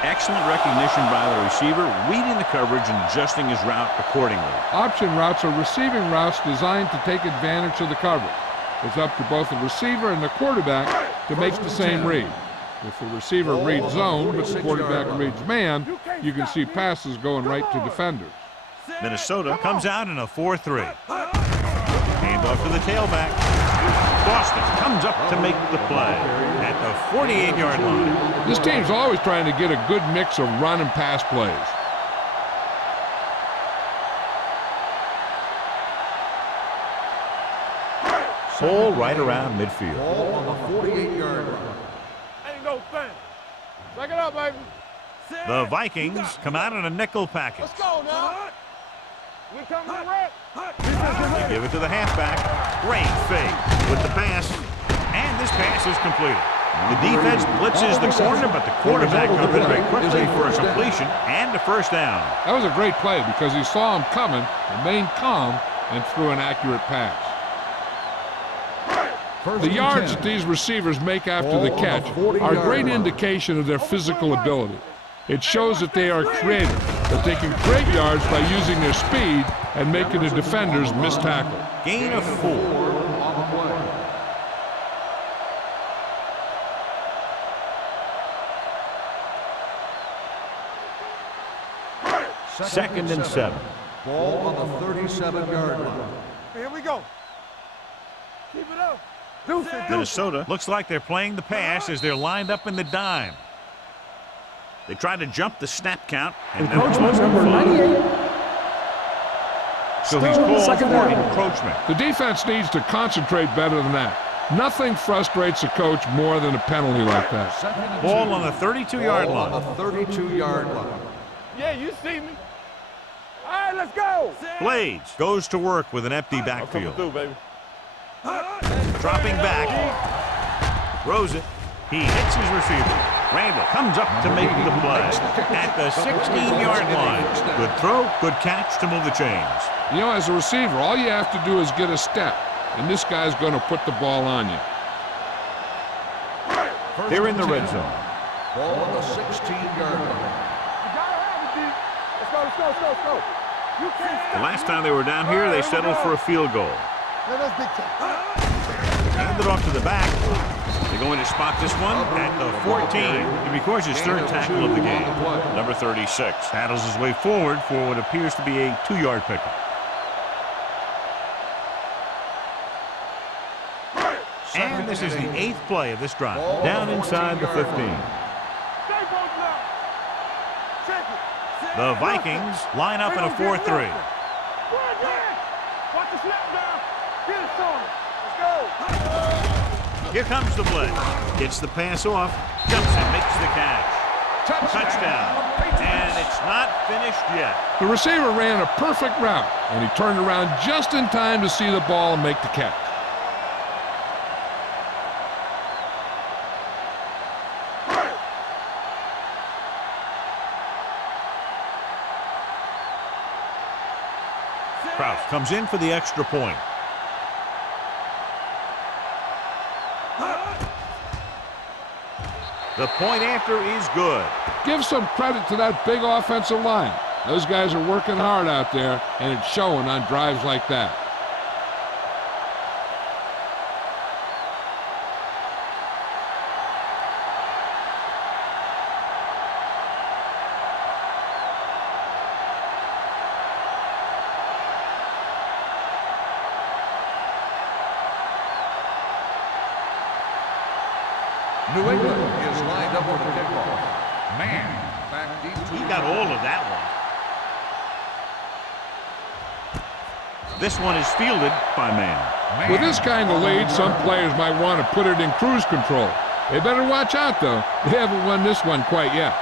Excellent recognition by the receiver, reading the coverage and adjusting his route accordingly. Option routes are receiving routes designed to take advantage of the coverage. It's up to both the receiver and the quarterback to make the same read. If the receiver reads zone, but the quarterback reads man, you can see passes going right to defenders. Minnesota comes out in a 4-3. Handoff to the tailback. Boston comes up to make the play at the 48-yard line. This team's always trying to get a good mix of run and pass plays. Ball right around midfield. Ball on the 48-yard line. Ain't no thing. Back it up, baby. The Vikings come out in a nickel package. Let's go now. We come to the red. They give it to the halfback. Great fake with the pass. And this pass is completed. The defense blitzes the corner, but the quarterback got rid of it quickly for a completion and a first down. That was a great play because he saw him coming, remained calm, and threw an accurate pass. The yards that these receivers make after the catch are a great indication of their physical ability. It shows that they are creative, that they can create yards by using their speed and making the defenders miss tackle. Gain of 4. On the play. Second and 7. Ball on the 37-yard line. Here we go. Keep it up. Deuce it, deuce. Minnesota looks like they're playing the pass as they're lined up in the dime. They try to jump the snap count. And Encroachment number 98. so he's Still called second for down. encroachment. The defense needs to concentrate better than that. Nothing frustrates a coach more than a penalty like that. Second and Ball 2. on the 32-yard Ball on line. the 32-yard line. Yeah, you see me. All right, let's go. Blades goes to work with an empty backfield. Through, baby. Dropping back. Throws it. He hits his receiver. Randall comes up to make the play at the 16-yard line. Good throw, good catch to move the chains. You know, as a receiver, all you have to do is get a step, and this guy's going to put the ball on you. They're in the red zone. Ball on the 16-yard line. You gotta have it, D. Let's go, let's go, let's go, let's go. You can't The stop. last time they were down here, they settled for a field goal. Man, that's big time. Hand it off to the back. They're going to spot this one at the 14. He records his third tackle of the game. Number 36 paddles his way forward for what appears to be a 2-yard pickup. And this is the 8th play of this drive. Down inside the 15. Stay both now. Check it. The Vikings line up in a 4-3. Watch the snap down. Get it on it. Let's go. Here comes the blitz. Gets the pass off. Jumps and makes the catch. Touchdown. And it's not finished yet. The receiver ran a perfect route, and he turned around just in time to see the ball and make the catch. Kraus comes in for the extra point. The point after is good. Give some credit to that big offensive line. Those guys are working hard out there, and it's showing on drives like that. New England is lined up for the kickoff. Man, back deep. He got all of that one. This one is fielded by Man. With this kind of lead, some players might want to put it in cruise control. They better watch out, though. They haven't won this one quite yet.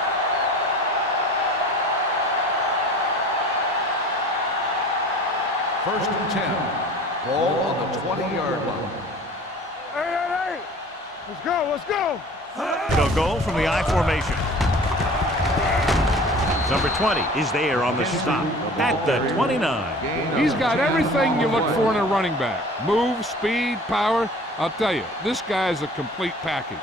First and 10. Ball on the 20-yard line. Hey. Let's go, let's go. They'll go from the I formation. Number 20 is there on the stop at the 29. He's got everything you look for in a running back. Move, speed, power. I'll tell you, this guy is a complete package.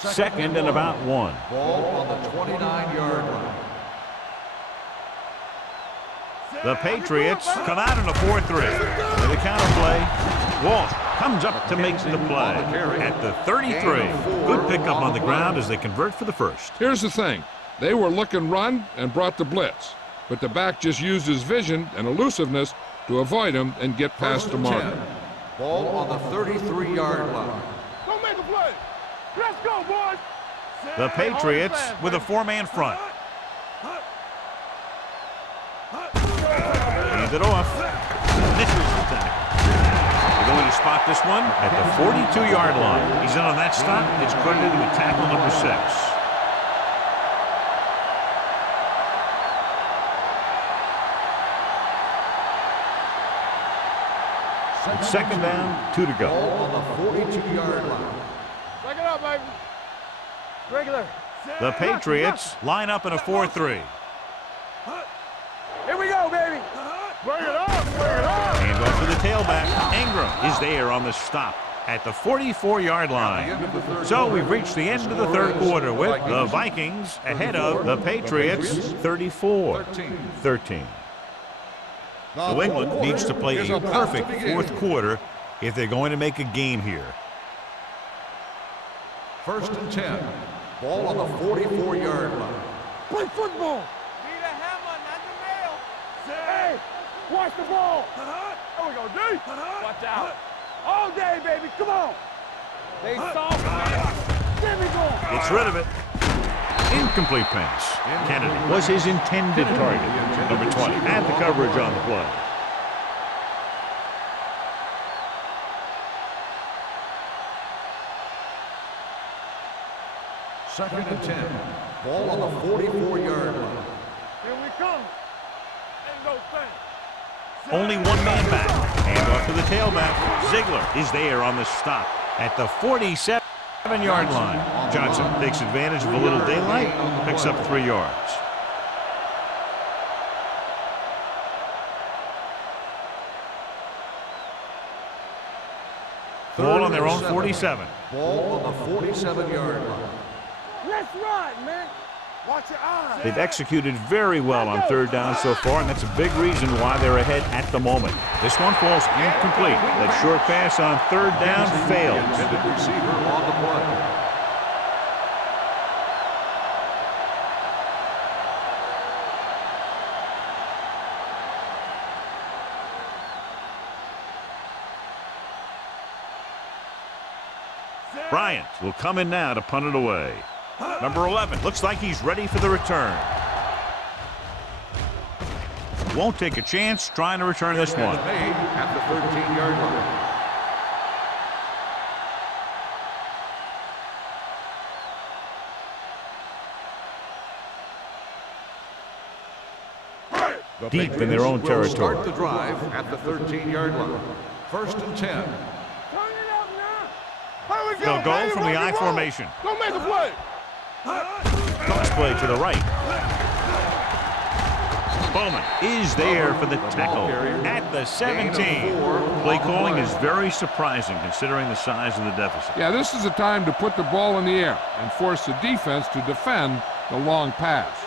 Second and about 1. Ball on the 29-yard line. The Patriots come out in a 4-3. With a counter play, Walsh comes up to make the play at the 33. Good pickup on the ground as they convert for the first. Here's the thing. They were looking run and brought the blitz, but the back just used his vision and elusiveness to avoid him and get past the mark. Ball on the 33-yard line. Don't make a play. Let's go, boys. The Patriots with a 4-man front. Hand it off. Misses the tackle. They're going to spot this one at the 42-yard line. He's in on that stop. It's credited with tackle number 6. Second down, 2 to go. Ball on the 42-yard line. Break it up, baby. Regular. The Patriots line up in a 4-3. Here we go, baby. Bring it up, bring it up. Hand off to the tailback. Ingram is there on the stop at the 44-yard line. So we've reached the end of the third quarter with the Vikings ahead of the Patriots 34-13. New England needs to play a perfect fourth quarter if they're going to make a game here. First and 10. Ball on the 44-yard line. Play football. Need a hammer, not the nail. Hey, watch the ball. There we go, D. Watch out. All day, baby. Come on. They soft, man. There we go. Gets rid of it. Incomplete pass. Kennedy was his intended target. Number 20 had the coverage on the play. Second and 10. Ball on the 44-yard line. Here we come. Ain't no thing. Only one man back. Hand off to the tailback. Ziegler is there on the stop at the 47-yard line. Johnson takes advantage of a little daylight, picks up 3 yards. Ball on their own 47. Ball on the 47-yard line. Let's run, man. Watch your eyes. They've executed very well on third down so far, and that's a big reason why they're ahead at the moment. This one falls incomplete. That short pass on third down fails. Intended receiver on the play. Bryant will come in now to punt it away. Number 11 looks like he's ready for the return. Won't take a chance trying to return this one. Made at the 13-yard line. Deep in their own territory. Start the drive at the 13-yard line. First and 10. Turn it up now. Here we go, They'll go baby. from the Rock I and roll. formation. Don't make a play. Toss play to the right. Bowman is there for the tackle at the 17. Play calling is very surprising considering the size of the deficit. Yeah, this is a time to put the ball in the air and force the defense to defend the long pass.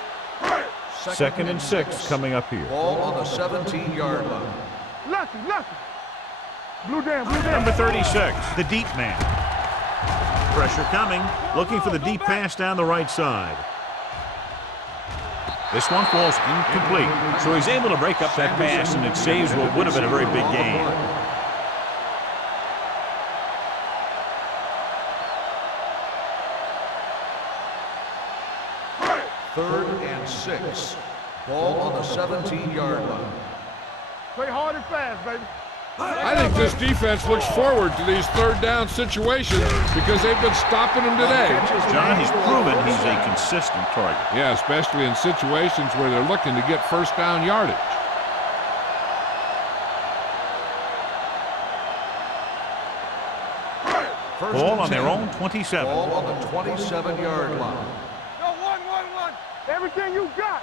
Second and 6 coming up here. Ball on the 17-yard line. Lucky, lucky. Blue down, blue down. Number 36, the deep man. Pressure coming, looking for the deep pass down the right side. This one falls incomplete, so he's able to break up that pass, and it saves what would have been a very big gain. Third and 6. Ball on the 17-yard line. Play hard and fast, baby. I think this defense looks forward to these third down situations because they've been stopping them today. John, he's proven he's a consistent target. Yeah, especially in situations where they're looking to get first down yardage. First Ball and on their 10. own 27. Ball on the 27-yard line. Go, one. Everything you got.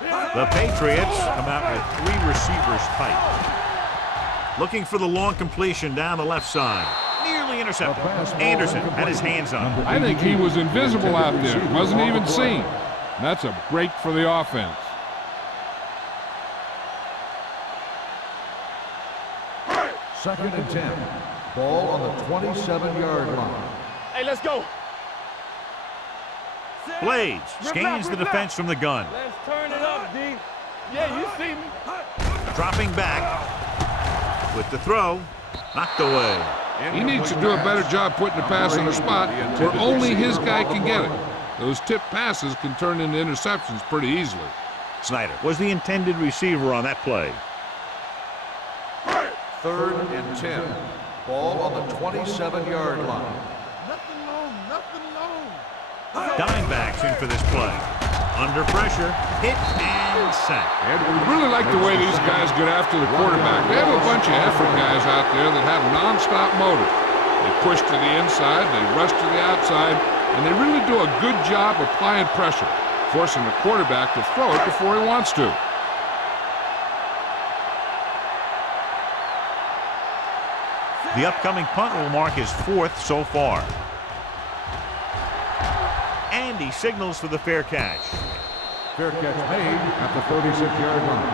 The Patriots come out with 3 receivers tight. Looking for the long completion down the left side. Nearly intercepted. Anderson had his hands on it. I think he was invisible out there. Wasn't even seen. And that's a break for the offense. Second and 10. Ball on the 27-yard line. Hey, let's go. Blades scans the defense from the gun. Let's turn it up, D. Yeah, you see me. Dropping back with the throw. Knocked away. He needs to do a better job putting the pass on a spot where only his guy can get it. Those tip passes can turn into interceptions pretty easily. Snyder was the intended receiver on that play. Third and 10. Ball on the 27-yard line. Dimebacks in for this play. Under pressure, hit and sack. I really like the way these guys get after the quarterback. They have a bunch of effort guys out there that have nonstop motor. They push to the inside, they rush to the outside, and they really do a good job applying pressure, forcing the quarterback to throw it before he wants to. The upcoming punt will mark his 4th so far. And he signals for the fair catch. Fair catch made at the 36-yard line.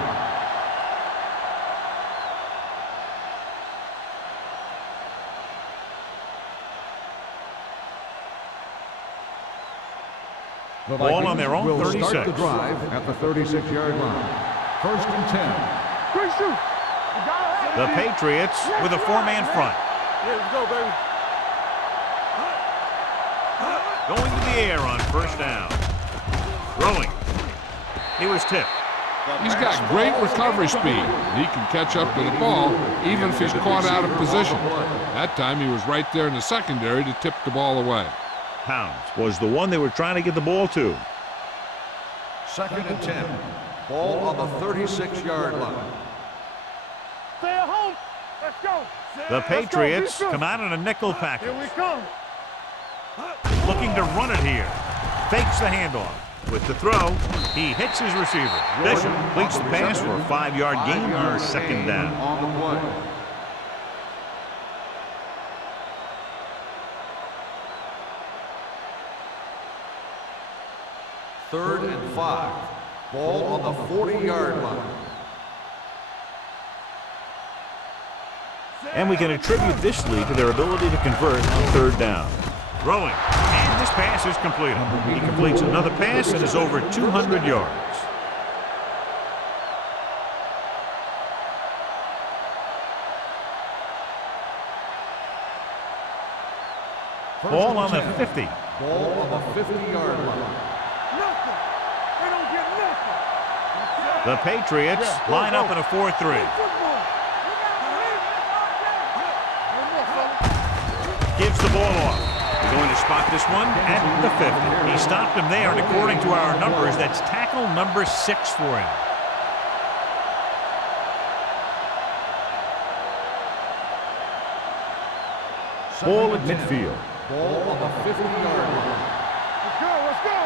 The Ball on their own will 36. Start the drive at the 36-yard line. First and 10. Quick shoot. The Patriots with a 4-man front. Yeah, let's go, baby. Going to the air on first down. Throwing. He was tipped. He's got great recovery speed. He can catch up to the ball even if he's caught out of position. That time he was right there in the secondary to tip the ball away. Pounds was the one they were trying to get the ball to. Second and 10. Ball on the 36-yard line. Stay at home. Let's go. The Patriots come out in a nickel package. Here we come. Looking to run it here. Fakes the handoff. With the throw, he hits his receiver. Bishop completes the pass for a 5-yard gain on second down. On the play. Third and 5. Ball on the 40-yard line. And we can attribute this lead to their ability to convert on third down. Throwing. And this pass is completed. He completes another pass and is over 200 yards. Ball on the 50. Ball on the 50-yard line. Nothing. They don't get nothing. The Patriots line up in a 4-3. Gives the ball off. We're going to spot this one at the 50. He stopped him there, and according to our numbers, that's tackle number 6 for him. Ball at midfield. Ball on the 50-yard line. Let's go. Let's go.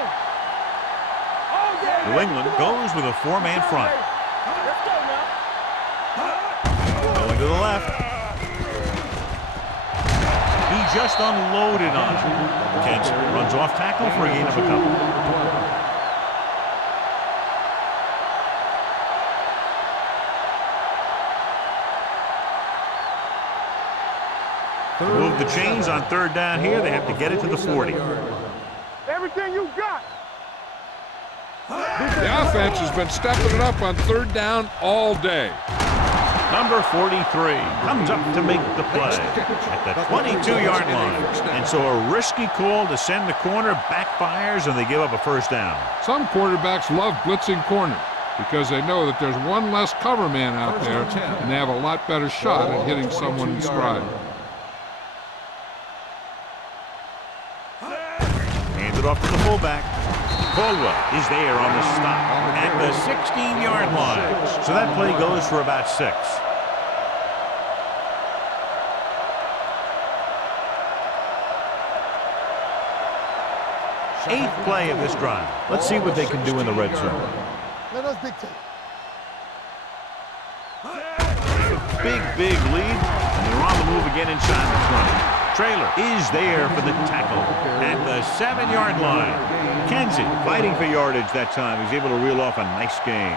All day. New England goes with a 4-man front. Let's go now. Going to the left. He just unloaded on it. Kent runs off tackle for a gain of a couple. To move the chains on third down here, they have to get it to the 40. Everything you got. The offense has been stepping it up on third down all day. Number 43 comes up to make the play at the 22-yard line. And so a risky call to send the corner backfires, and they give up a first down. Some quarterbacks love blitzing corners because they know that there's one less cover man out there, and they have a lot better shot at hitting someone in stride. Hands it off to the fullback. Caldwell is there on the stop at the 16-yard line. So that play goes for about 6. 8th play of this drive. Let's see what they can do in the red zone. Let us dictate. Big lead, and they're on the move again inside the 20. Trailer is there for the tackle at the 7-yard line. Kenzie fighting for yardage that time. He's able to reel off a nice gain.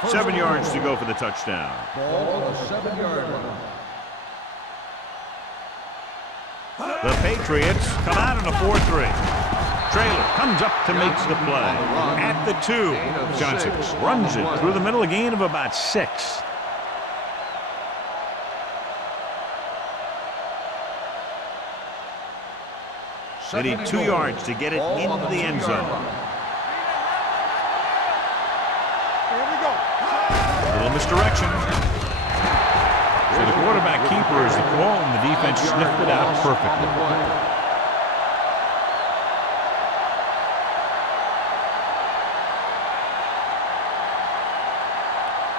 First 7 yards to go for the touchdown. Ball on the 7-yard line. The Patriots come out in a 4-3. Trailer comes up to make the play. At the 2, Johnson runs it through the middle, a gain of about 6. They need 2 yards to get it into the end zone. Here we go. Little misdirection. So the quarterback keeper is the call, and the defense sniffed it out perfectly.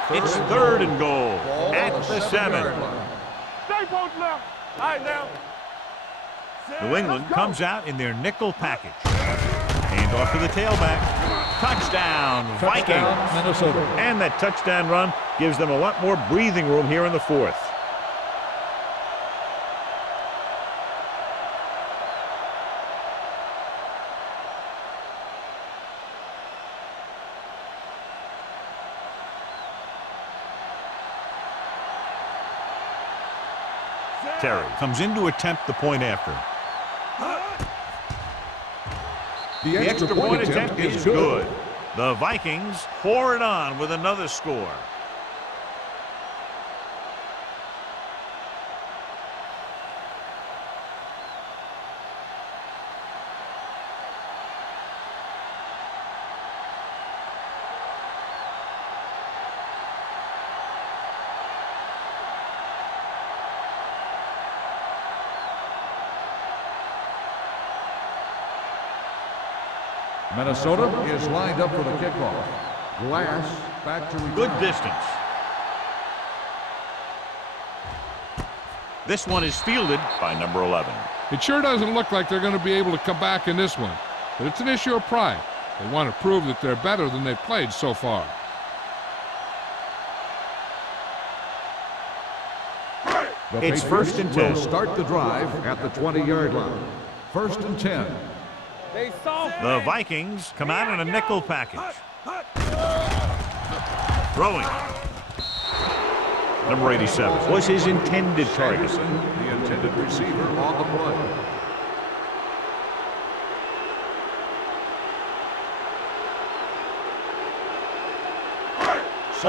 It's 3rd and goal at the 7. Stay post left. All right, now. New England comes out in their nickel package. Hand off to the tailback. Touchdown, Vikings. Minnesota. And that touchdown run gives them a lot more breathing room here in the 4th. Terry comes in to attempt the point after. The extra point attempt is good. The Vikings pour it on with another score. Minnesota is lined up for the kickoff. Glass back to return. Good distance. This one is fielded by number 11. It sure doesn't look like they're going to be able to come back in this one, but it's an issue of pride. They want to prove that they're better than they've played so far. It's 1st and 10. Will start the drive at the 20-yard line. 1st and 10. They soft. The Vikings come out in a nickel package. Throwing. Number 87 was his intended target. Sanderson, the intended receiver on the play.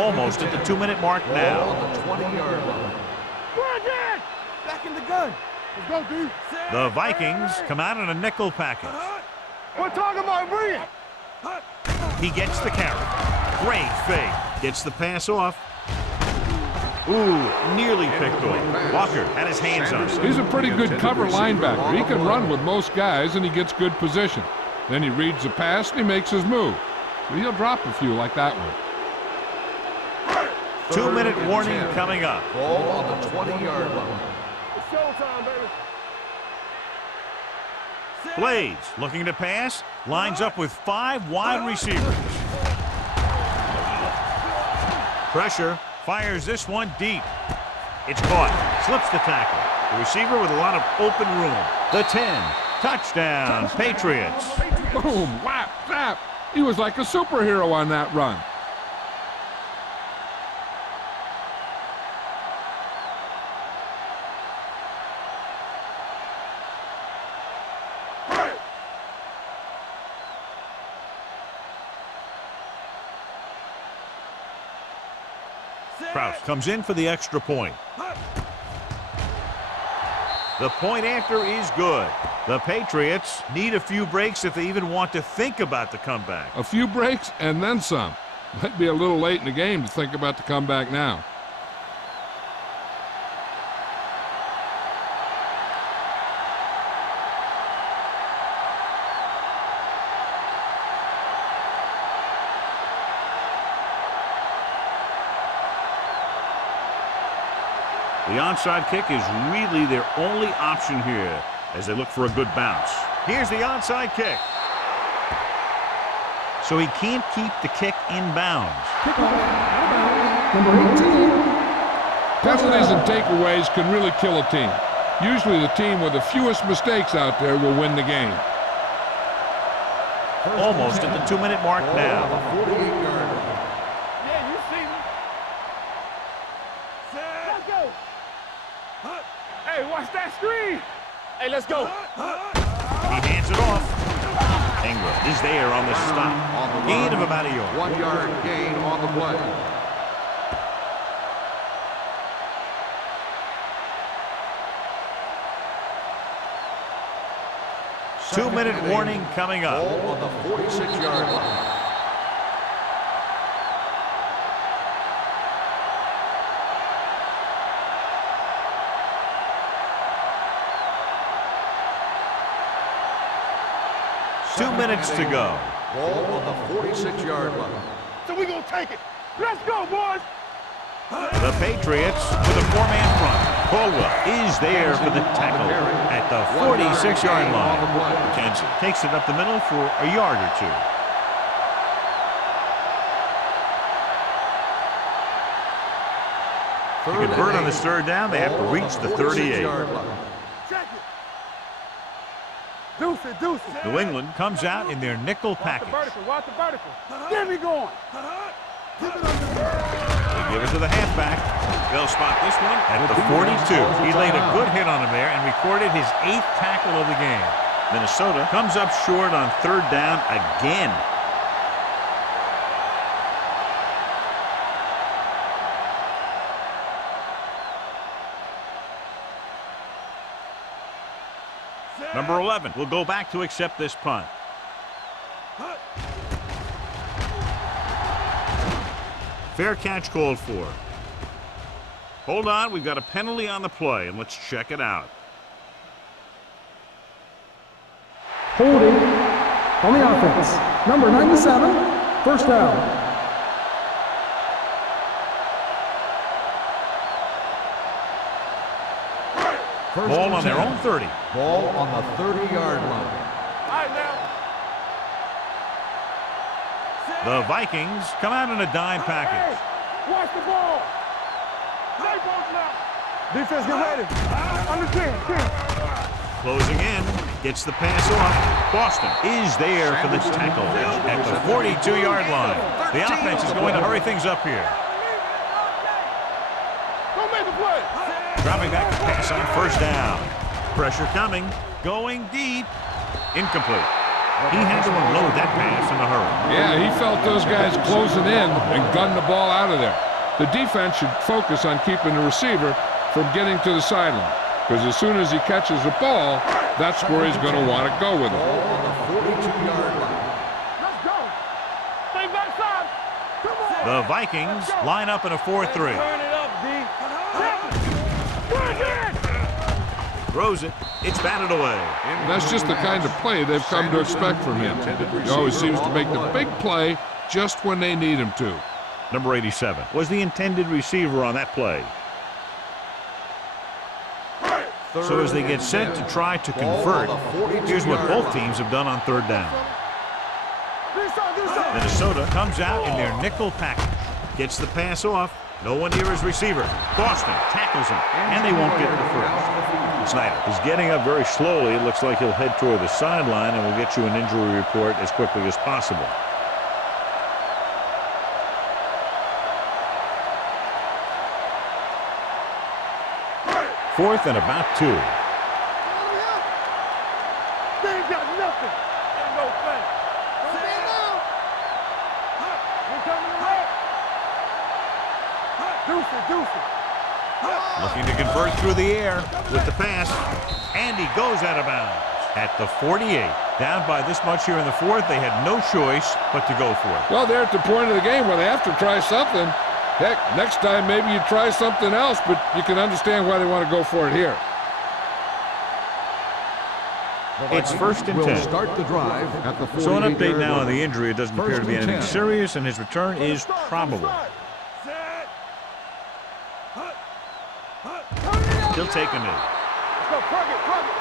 Almost at the 2-minute mark Ball now. on the 20-yard line. Back in the gun. Let's go, dude. The Vikings come out in a nickel package. We're talking about breathing. He gets the carry. Great fake. Gets the pass off. Ooh, nearly picked off. Walker had his hands on it. He's a pretty good cover linebacker. He can run with most guys, and he gets good position. Then he reads the pass, and he makes his move. But he'll drop a few like that one. 2-minute warning coming up. Ball on the 20-yard line. It's showtime, baby. Blades looking to pass. Lines up with 5 wide receivers. Pressure. Fires this one deep. It's caught. Slips the tackle. The receiver with a lot of open room. The 10. Touchdown, Patriots. Boom, whap, zap. He was like a superhero on that run. Kraus comes in for the extra point. The point after is good. The Patriots need a few breaks if they even want to think about the comeback. A few breaks and then some. Might be a little late in the game to think about the comeback now. The onside kick is really their only option here as they look for a good bounce. Here's the onside kick. So he can't keep the kick in bounds. Number 18. Penalties and takeaways can really kill a team. Usually the team with the fewest mistakes out there will win the game. Almost at the 2-minute mark now. Yeah, you see me. Let's go. Hey, watch that screen. Hey, let's go. He hands it off. Ingram is there on the stop. Gain of about a yard. 1 yard gain on the play. Two-minute warning coming up. Ball on the 46-yard line. Two minutes to go. Ball on the 46-yard line. So we gonna take it. Let's go, boys. The Patriots with a 4-man front. Caldwell is there for the tackle at the 46-yard line. Kansas takes it up the middle for a yard or two. To convert on this third down, they have to reach the 38. Check it. Deuce it, deuce it. New England comes out in their nickel package. Watch the vertical. Get me going. Give it under. They give it to the halfback. They'll spot this one at the 42. He laid a good hit on him there and recorded his 8th tackle of the game. Minnesota comes up short on third down again. Number 11 will go back to accept this punt. Fair catch called for. Hold on, we've got a penalty on the play, and let's check it out. Holding on the offense. Number 97, first down. Ball on their own 30. Ball on the 30-yard line. All right, now. The Vikings come out in a dime package. Hey, watch the ball. Play ball now. Defense, get ready. Under 10. Closing in, gets the pass off. Boston is there for the tackle at the 42-yard line. The offense is going to hurry things up here. Don't make the play. Dropping back to pass on first down. Pressure coming, going deep. Incomplete. He had to unload that pass in a hurry. Yeah, he felt those guys closing in and gunned the ball out of there. The defense should focus on keeping the receiver from getting to the sideline, because as soon as he catches the ball, that's where he's going to want to go with it. Ball on the 42-yard line. Let's go. Stay backside. Come on. The Vikings line up in a 4-3. Turn it up, D. Bring it. Throws it. It's batted away. That's just the kind of play they've come to expect from him. He always seems to make the big play just when they need him to. Number 87 was the intended receiver on that play. So as they get set to try to convert, here's what both teams have done on third down. Minnesota comes out in their nickel package. Gets the pass off. No one near his receiver. Boston tackles him, and they won't get the first. Snyder is getting up very slowly. It looks like he'll head toward the sideline, and we'll get you an injury report as quickly as possible. Fourth and about 2. They ain't got nothing. Ain't no thing. Stand down. We're coming to Deuce it. Looking to convert through the air with the pass, and he goes out of bounds at the 48. Down by this much here in the fourth, they had no choice but to go for it. Well, they're at the point of the game where they have to try something. Heck, next time maybe you try something else, but you can understand why they want to go for it here. It's first and 10. Start the drive at the 48-yard So an update now line. on the injury. It doesn't appear to be anything serious, and his return is probable. He'll take a knee. Let's go, plug it, plug it.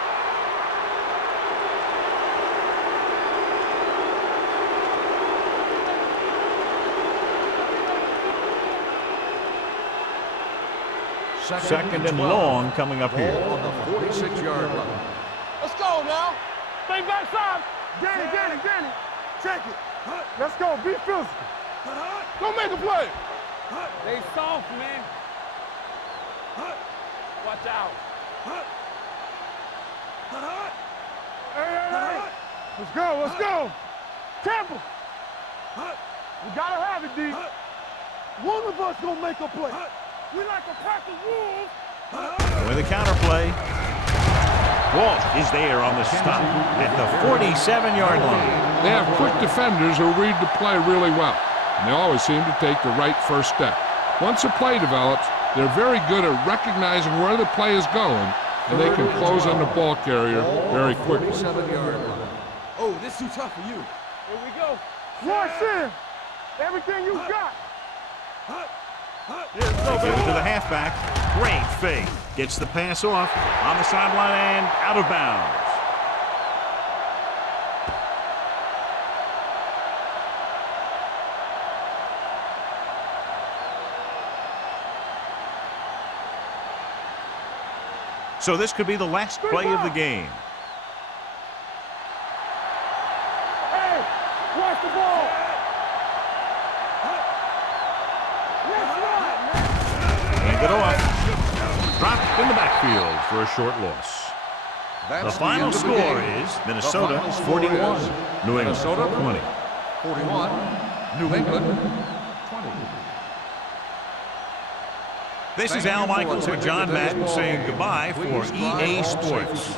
Second and long coming up here. On the 46-yard line. Let's go now. Stay backside. Danny. Check it. Let's go. Be physical. Go make a play. They soft, man. Watch out. Hey. Let's go. Temple. We gotta have it, D. One of us gonna make a play. We like a pack of wolves. With a counterplay. Walt is there on the stop at the 47-yard line. They have quick defenders who read the play really well, and they always seem to take the right first step. Once a play develops, they're very good at recognizing where the play is going, and they can close on the ball carrier very quickly. 47-yard line. Oh, this too tough for you. Here we go. Rush in. Everything you got. Give it to the halfback. Great fake. Gets the pass off on the sideline and out of bounds. So this could be the last play of the game. Hey, watch the ball. Hand it off. Dropped in the backfield for a short loss. The final score is Minnesota 41, New England 20. 41, New England 20. This is Al Michaels and John Madden saying goodbye for EA Sports.